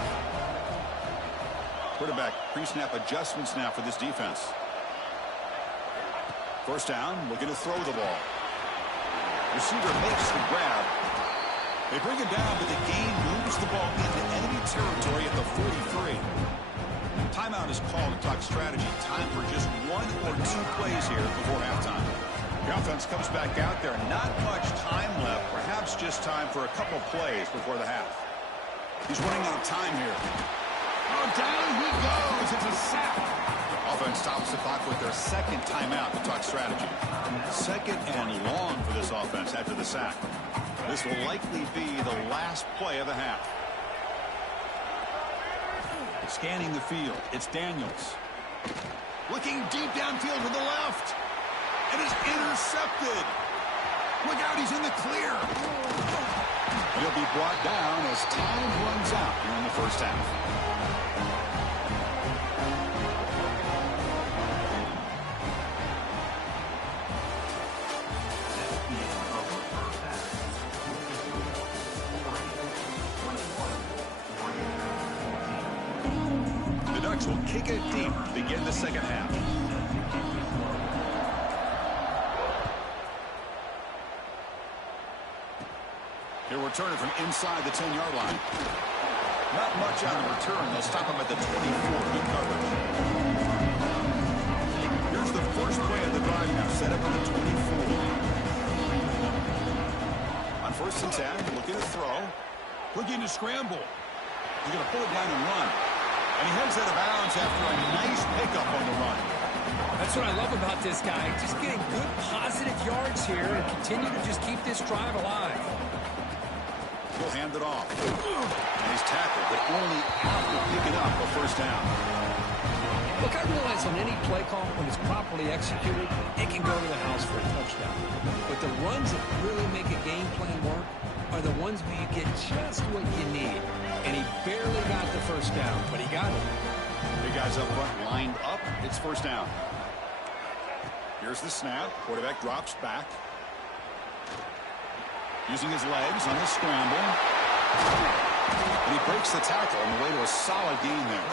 Quarterback pre-snap adjustments now for this defense. First down, looking to throw the ball. Receiver makes the grab. They bring it down, but the gain moves the ball into enemy territory at the 43. Timeout is called to talk strategy. Time for just 1 or 2 plays here before halftime. The offense comes back out there. Not much time left. Perhaps just time for a couple plays before the half. He's running out of time here. Oh, down he goes. It's a sack. Offense stops the clock with their second timeout to talk strategy. Second and long for this offense after the sack. This will likely be the last play of the half. Scanning the field, it's Daniels. Looking deep downfield to the left. It is intercepted. Look out, he's in the clear. He'll be brought down as time runs out here in the first half. Will kick it deep, begin the second half. He'll return it from inside the 10-yard line. Not much on the return. They'll stop him at the 24. Good coverage. Here's the first play of the drive now, set up at the 24. On first and 10, looking to throw. Looking to scramble. He's going to pull it down and run. And he heads out of bounds after a nice pickup on the run. That's what I love about this guy. Just getting good positive yards here and continue to just keep this drive alive. He'll hand it off. And he's tackled, but only after picking up a first down. Look, I realize on any play call, when it's properly executed, it can go to the house for a touchdown. But the runs that really make a game plan work are the ones where you get just what you need. And he barely got the first down, but he got it. Big guys up front lined up. It's first down. Here's the snap. Quarterback drops back. Using his legs on the scramble. And he breaks the tackle on the way to a solid gain there.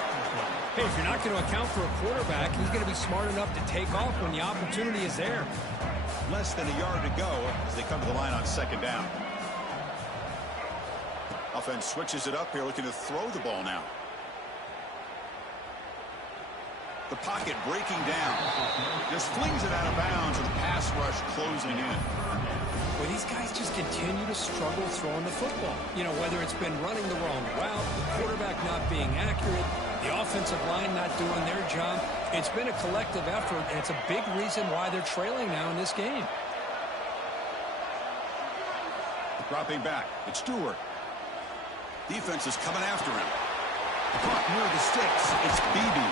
Hey, if you're not going to account for a quarterback, he's going to be smart enough to take off when the opportunity is there. Less than a yard to go as they come to the line on second down. Offense switches it up here, looking to throw the ball now. The pocket breaking down. Just flings it out of bounds with the pass rush closing in. Well, these guys just continue to struggle throwing the football. You know, whether it's been running the wrong route, the quarterback not being accurate, the offensive line not doing their job. It's been a collective effort, and it's a big reason why they're trailing now in this game. Dropping back, it's Stewart. Defense is coming after him. Caught near the sticks. It's Beebe.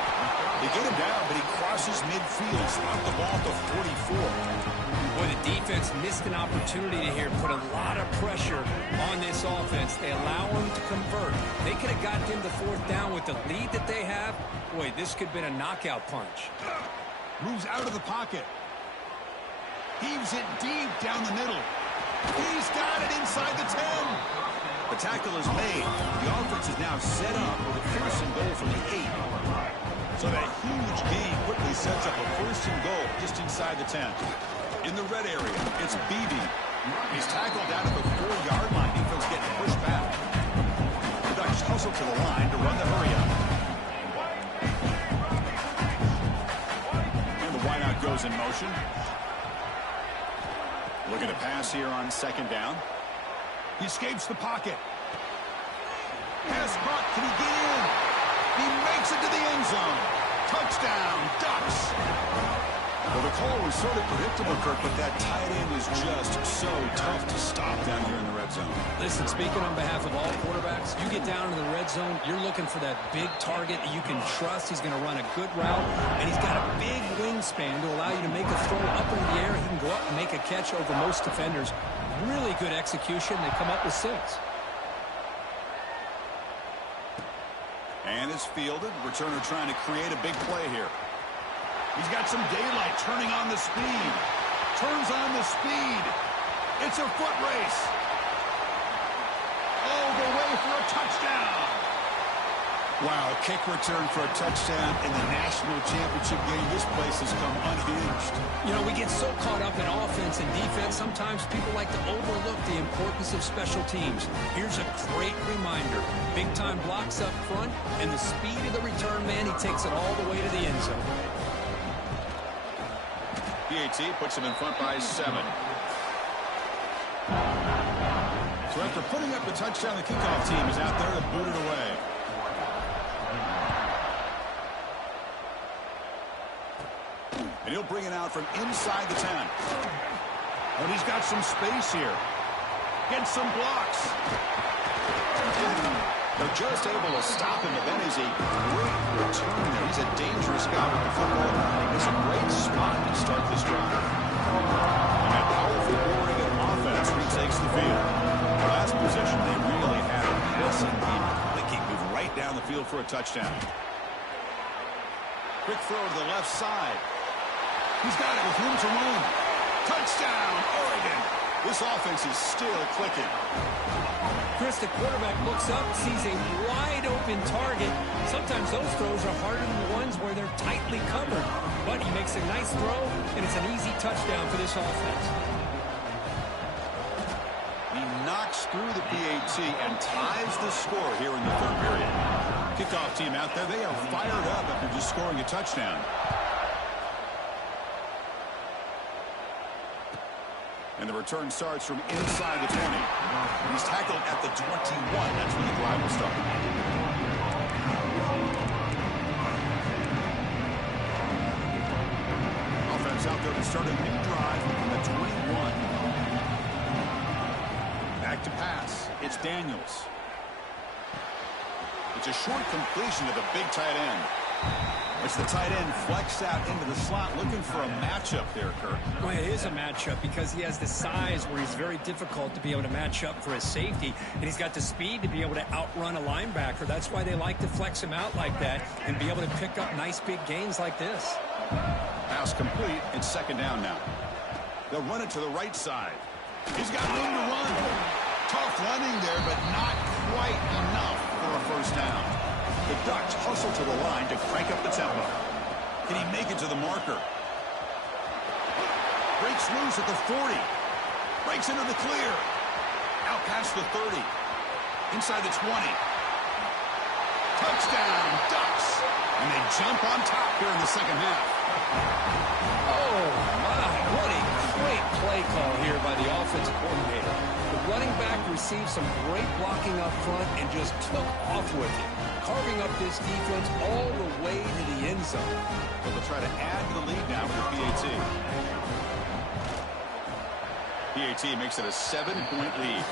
They get him down, but he crosses midfield. Stopped the ball at the 44. Boy, the defense missed an opportunity to here put a lot of pressure on this offense. They allow them to convert. They could have got them to fourth down with the lead that they have. Boy, this could have been a knockout punch. Moves out of the pocket. Heaves it deep down the middle. He's got it inside the 10. The tackle is made. The offense is now set up with a first and goal from the 8. So that huge gain quickly sets up a first and goal just inside the 10. In the red area, it's Beebe. He's tackled down at the 4-yard line. Defense getting pushed back. The Ducks hustle to the line to run the hurry up. And the wideout goes in motion. Looking to pass here on second down. He escapes the pocket. Pass caught. Can he get in? He makes it to the end zone. Touchdown, Ducks. Well, the call was sort of predictable, Kirk, but that tight end is just so tough to stop down here in the red zone. Listen, speaking on behalf of all quarterbacks, you get down to the red zone, you're looking for that big target that you can trust. He's going to run a good route, and he's got a big wingspan to allow you to make a throw up in the air. He can go up and make a catch over most defenders. Really good execution. They come up with 6. And it's fielded. Returner trying to create a big play here. He's got some daylight, turning on the speed. Turns on the speed. It's a foot race. All the way for a touchdown. Wow, a kick return for a touchdown in the national championship game. This place has come unhinged. You know, we get so caught up in offense and defense, sometimes people like to overlook the importance of special teams. Here's a great reminder. Big-time blocks up front, and the speed of the return man, he takes it all the way to the end zone. PAT puts him in front by 7. So after putting up the touchdown, the kickoff team is out there to boot it away. And he'll bring it out from inside the 10. But he's got some space here. Gets some blocks. They're just able to stop him, but that is a great return there. He's a dangerous guy with the football. It's a great spot to start this drive. And that powerful Oregon offense retakes the field. Last possession, they really had a passing game. They can move right down the field for a touchdown. Quick throw to the left side. He's got it with room to run. Touchdown, Oregon. This offense is still clicking. Chris, the quarterback looks up, sees a wide-open target. Sometimes those throws are harder than the ones where they're tightly covered. But he makes a nice throw, and it's an easy touchdown for this offense. He knocks through the PAT and ties the score here in the third period. Kickoff team out there, they are fired up after just scoring a touchdown. And the return starts from inside the 20. He's tackled at the 21. That's when the drive will start. Offense out there to start a new drive from the 21. Back to pass. It's Daniels. It's a short completion to the big tight end. It's the tight end flexed out into the slot, looking for a matchup there, Kirk. Well, it is a matchup because he has the size where he's very difficult to be able to match up for his safety, and he's got the speed to be able to outrun a linebacker. That's why they like to flex him out like that and be able to pick up nice big gains like this. Pass complete. It's second down now. They'll run it to the right side. He's got room to run. Tough running there, but not quite enough for a first down. The Ducks hustle to the line to crank up the tempo. Can he make it to the marker? Breaks loose at the 40. Breaks into the clear. Out past the 30. Inside the 20. Touchdown, Ducks. And they jump on top here in the second half. Oh, my. What a great play call here by the offensive coordinator. The running back received some great blocking up front and just took off with it, carving up this defense all the way to the end zone. But they'll try to add to the lead now with the PAT. PAT makes it a 7-point lead.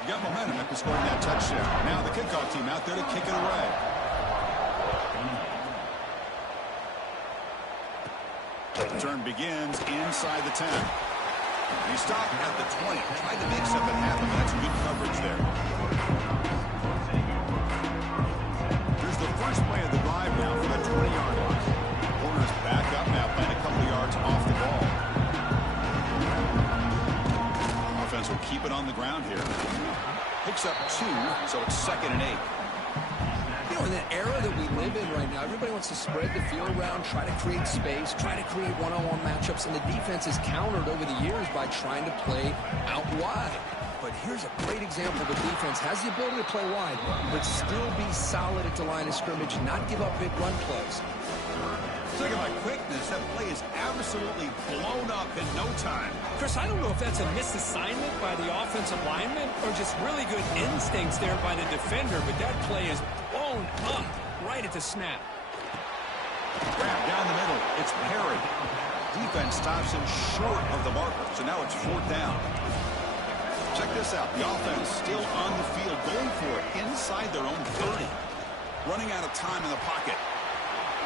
You got momentum after scoring that touchdown. Now the kickoff team out there to kick it away. The turn begins inside the 10. He stopped at the 20. Tried to make something happen, but that's good coverage there. Here's the first play of the drive now for the 20-yard line. Corners back up now, playing a couple of yards off the ball. Offense will keep it on the ground here. Picks up 2, so it's 2nd and 8. You know, in the era that we live in right now, everybody wants to spread the field around, try to create space, try to create one-on-one matchups, and the defense is countered over the years by trying to play out wide. But here's a great example. The defense has the ability to play wide, but still be solid at the line of scrimmage, not give up big run plays. Talking about quickness, that play is absolutely blown up in no time. Chris, I don't know if that's a misassignment by the offensive lineman or just really good instincts there by the defender, but that play is blown up right at the snap. Grab down the middle. It's Perry. Defense stops him short of the marker, so now it's 4th down. Check this out. The offense still on the field, going for it inside their own 30. Running out of time in the pocket.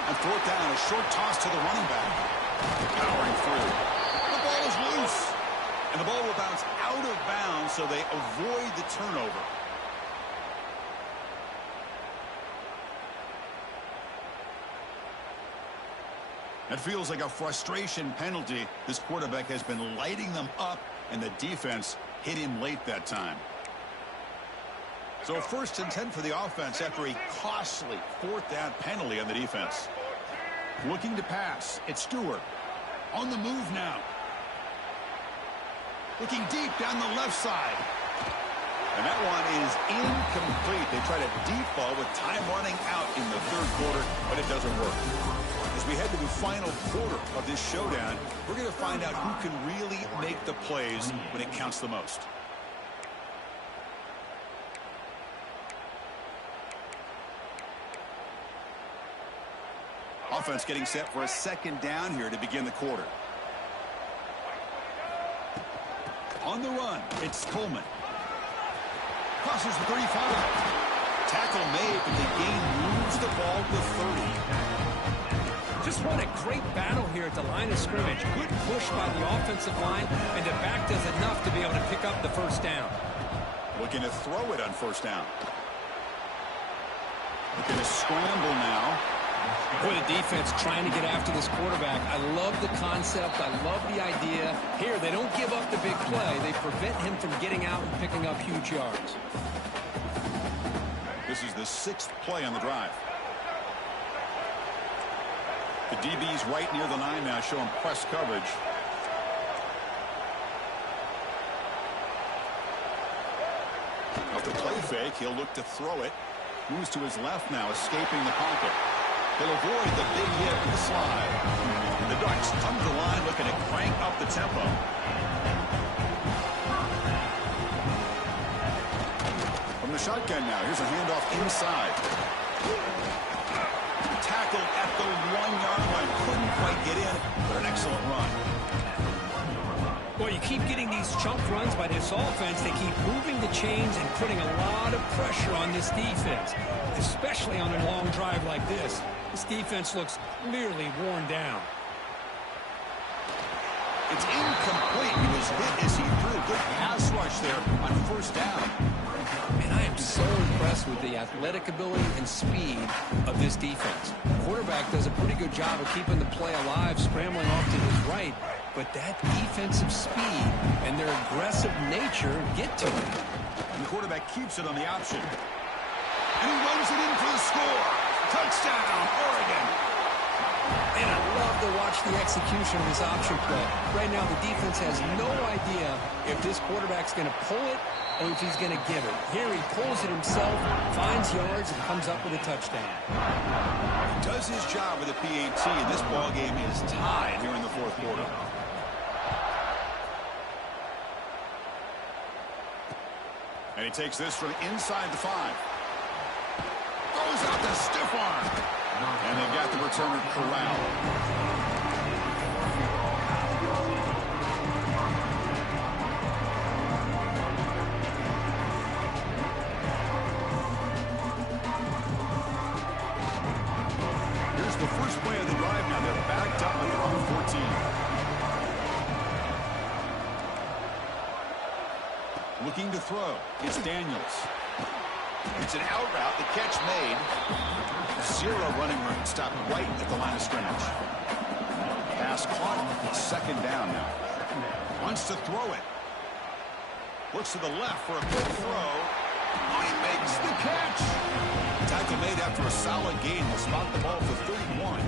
And 4th down, a short toss to the running back. Powering through. The ball is loose. And the ball will bounce out of bounds, so they avoid the turnover. It feels like a frustration penalty. This quarterback has been lighting them up, and the defense hit him late that time. So 1st and 10 for the offense after a costly 4th down penalty on the defense. Looking to pass. It's Stewart. On the move now. Looking deep down the left side. And that one is incomplete. They try to deep ball with time running out in the 3rd quarter, but it doesn't work. As we head to the final quarter of this showdown, we're going to find out who can really make the plays when it counts the most. Offense getting set for a 2nd down here to begin the quarter. On the run, it's Coleman. Crosses the 35. Tackle made, but the game moves the ball to 30. Just won a great battle here at the line of scrimmage. Good push by the offensive line, and the back does enough to be able to pick up the 1st down. Looking to throw it on 1st down. Looking to scramble now. Boy, the defense trying to get after this quarterback. I love the concept. I love the idea. Here, they don't give up the big play. They prevent him from getting out and picking up huge yards. This is the 6th play on the drive. The DB's right near the line now, showing press coverage. Off the play fake, he'll look to throw it. Moves to his left now, escaping the pocket. He'll avoid the big hit with the slide. The Ducks come to the line looking to crank up the tempo. From the shotgun now, here's a handoff inside. Tackled at the 1-yard line. Couldn't quite get in, but an excellent run. Well, you keep getting these chunk runs by this offense. They keep moving the chains and putting a lot of pressure on this defense, especially on a long drive like this. This defense looks clearly worn down. It's incomplete. He was hit as he threw. Good pass rush there on 1st down. And I am so impressed with the athletic ability and speed of this defense. The quarterback does a pretty good job of keeping the play alive, scrambling off to his right. But that defensive speed and their aggressive nature get to him. And the quarterback keeps it on the option. And he runs it in for the score. Touchdown, Oregon. And I love to watch the execution of this option play. Right now, the defense has no idea if this quarterback's going to pull it or if he's going to give it. Here he pulls it himself, finds yards, and comes up with a touchdown. Does his job with the PAT, and this ball game is tied here in the 4th quarter. And he takes this from inside the 5. Throws out the stiff arm. And they've got the returner corralled. The first play of the drive now. They're backed up on their own 14. Looking to throw. It's Daniels. It's an out route. The catch made. 0 running room. Stopped right at the line of scrimmage. Pass caught. 2nd down now. Wants to throw it. Looks to the left for a quick throw. Oh, he makes the catch. Tackle made after a solid gain. Will spot the ball for 31.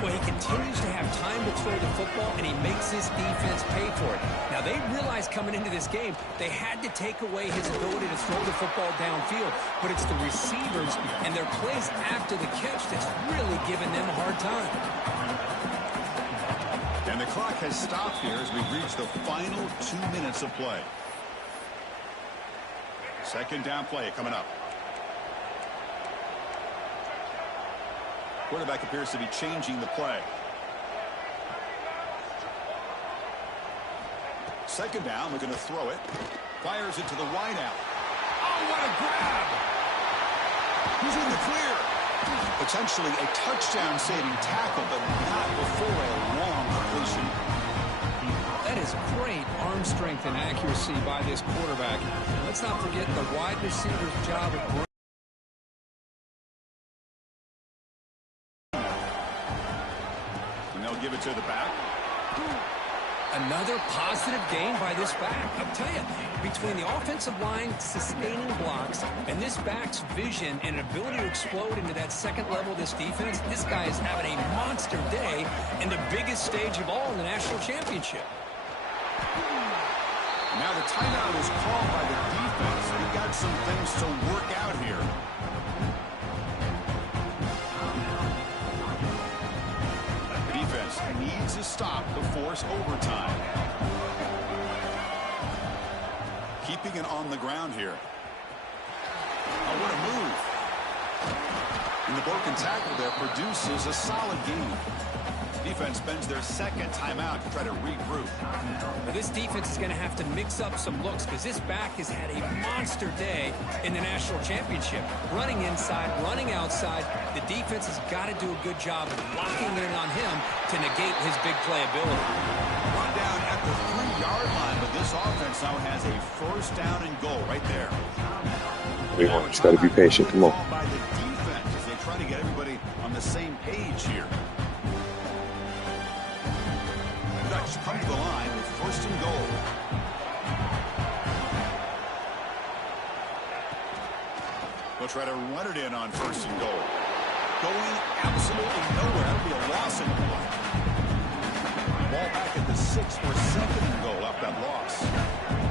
Well, he continues to have time to throw the football, and he makes this defense pay for it. Now, they realized coming into this game they had to take away his ability to throw the football downfield, but it's the receivers and their plays after the catch that's really giving them a hard time. And the clock has stopped here as we've reached the final 2 minutes of play. 2nd down play coming up. Quarterback appears to be changing the play. 2nd down, looking to throw it. Fires it to the wide out. Oh, what a grab! He's in the clear. Potentially a touchdown-saving tackle, but not before a long completion. That is great arm strength and accuracy by this quarterback. And let's not forget the wide receiver's job of give it to the back. Another positive gain by this back. I'll tell you, between the offensive line sustaining blocks and this back's vision and ability to explode into that second level of this defense, this guy is having a monster day in the biggest stage of all in the national championship. Now the timeout is called by the defense. We got some things to work out here. The defense needs a stop to force overtime. Keeping it on the ground here. Oh, what a move. And the broken tackle there produces a solid gain. Defense spends their second timeout to try to regroup. Now this defense is going to have to mix up some looks because this back has had a monster day in the national championship. Running inside, running outside. The defense has got to do a good job of locking in on him to negate his big play ability. Run down at the 3-yard line, but this offense now has a first down and goal right there. Just got to be patient. Come on. By the defense as they try to get everybody on the same page here. Ducks come to the line with first and goal. They'll try to run it in on first and goal. Going absolutely nowhere. That'll be a loss in play. Ball back at the 6 for second and goal after that loss.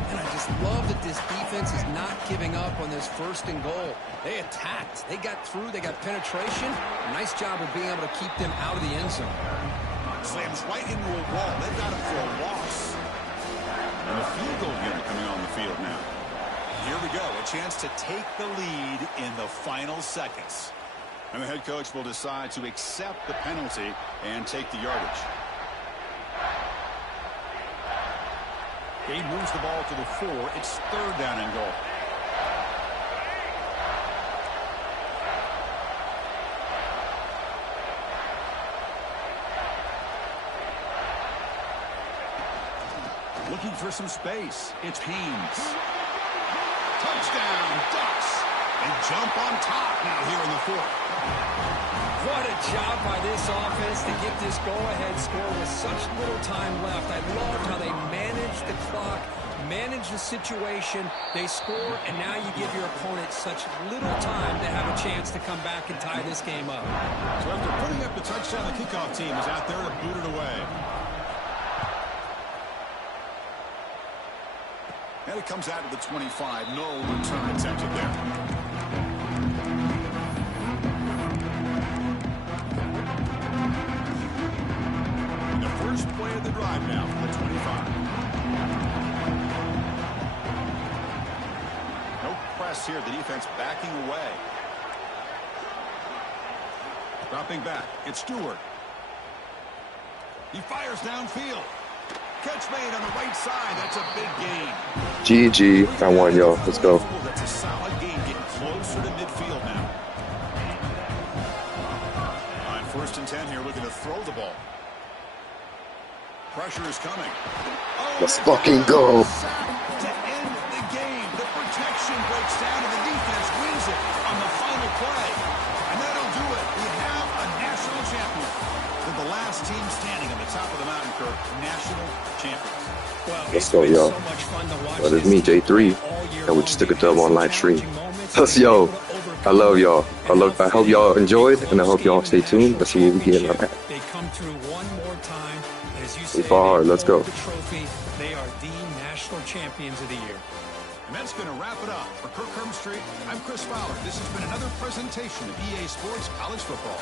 And I just love that this defense is not giving up on this first and goal. They attacked. They got through. They got penetration. Nice job of being able to keep them out of the end zone. Slams right into a wall. They've got it for a loss. And the field goal unit coming on the field now. Here we go. A chance to take the lead in the final seconds. And the head coach will decide to accept the penalty and take the yardage. He moves the ball to the 4. It's third down and goal. Looking for some space. It's Haynes. Touchdown, Ducks. They jump on top now here in the 4th. What a job by this offense to get this go-ahead score with such little time left. I loved how they managed the clock, managed the situation. They score, and now you give your opponent such little time to have a chance to come back and tie this game up. So after putting up the touchdown, the kickoff team is out there to boot it away. And it comes out of the 25. No return attempted there. And the first play of the drive now from the 25. No press here. The defense backing away. Dropping back. It's Stewart. He fires downfield. Catch made on the right side. That's a big gain. GG. I won, y'all. Let's go. That's a solid gain, getting closer to midfield now. On first and 10 here, looking to throw the ball. Pressure is coming. Oh, Let's fucking go. to end the game. The protection breaks down and the defense wins it on the final play. And that'll do it. We have a national champion. They're the last team standing on the top of the mountain, Kirk. National champions. Well, Let's go, y'all. so much fun to watch. Well, it's me, J3, and we just took a dub on live stream. Yo, I love y'all. I hope y'all enjoyed, and I hope y'all stay tuned. Let's see what we get. They come through one more time. And as you say, fought hard. Let's go. The trophy. They are the national champions of the year. And that's going to wrap it up. For Kirk Street, I'm Chris Fowler. This has been another presentation of EA Sports College Football.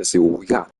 Let's see what we got.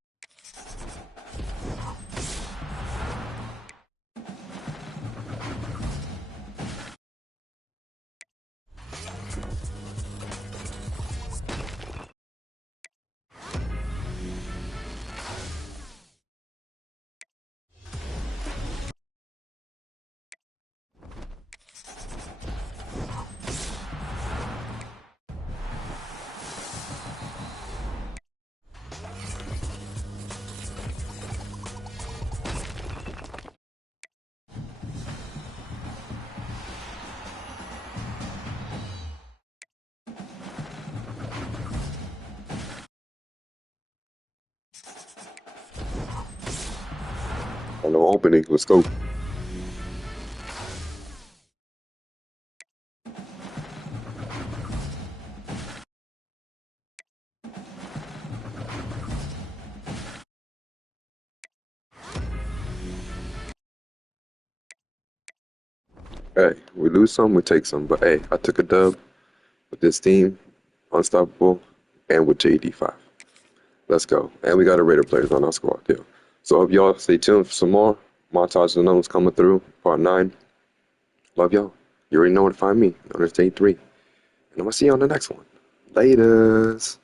No opening. Let's go. Hey, we lose some, we take some. But hey, I took a dub with this team, unstoppable, and with JD5. Let's go. And we got a Raider players on our squad too. So hope y'all stay tuned for some more. Montage of notes coming through, part 9. Love y'all. You already know where to find me, known as J3. And I'm going to see you on the next one. Laters.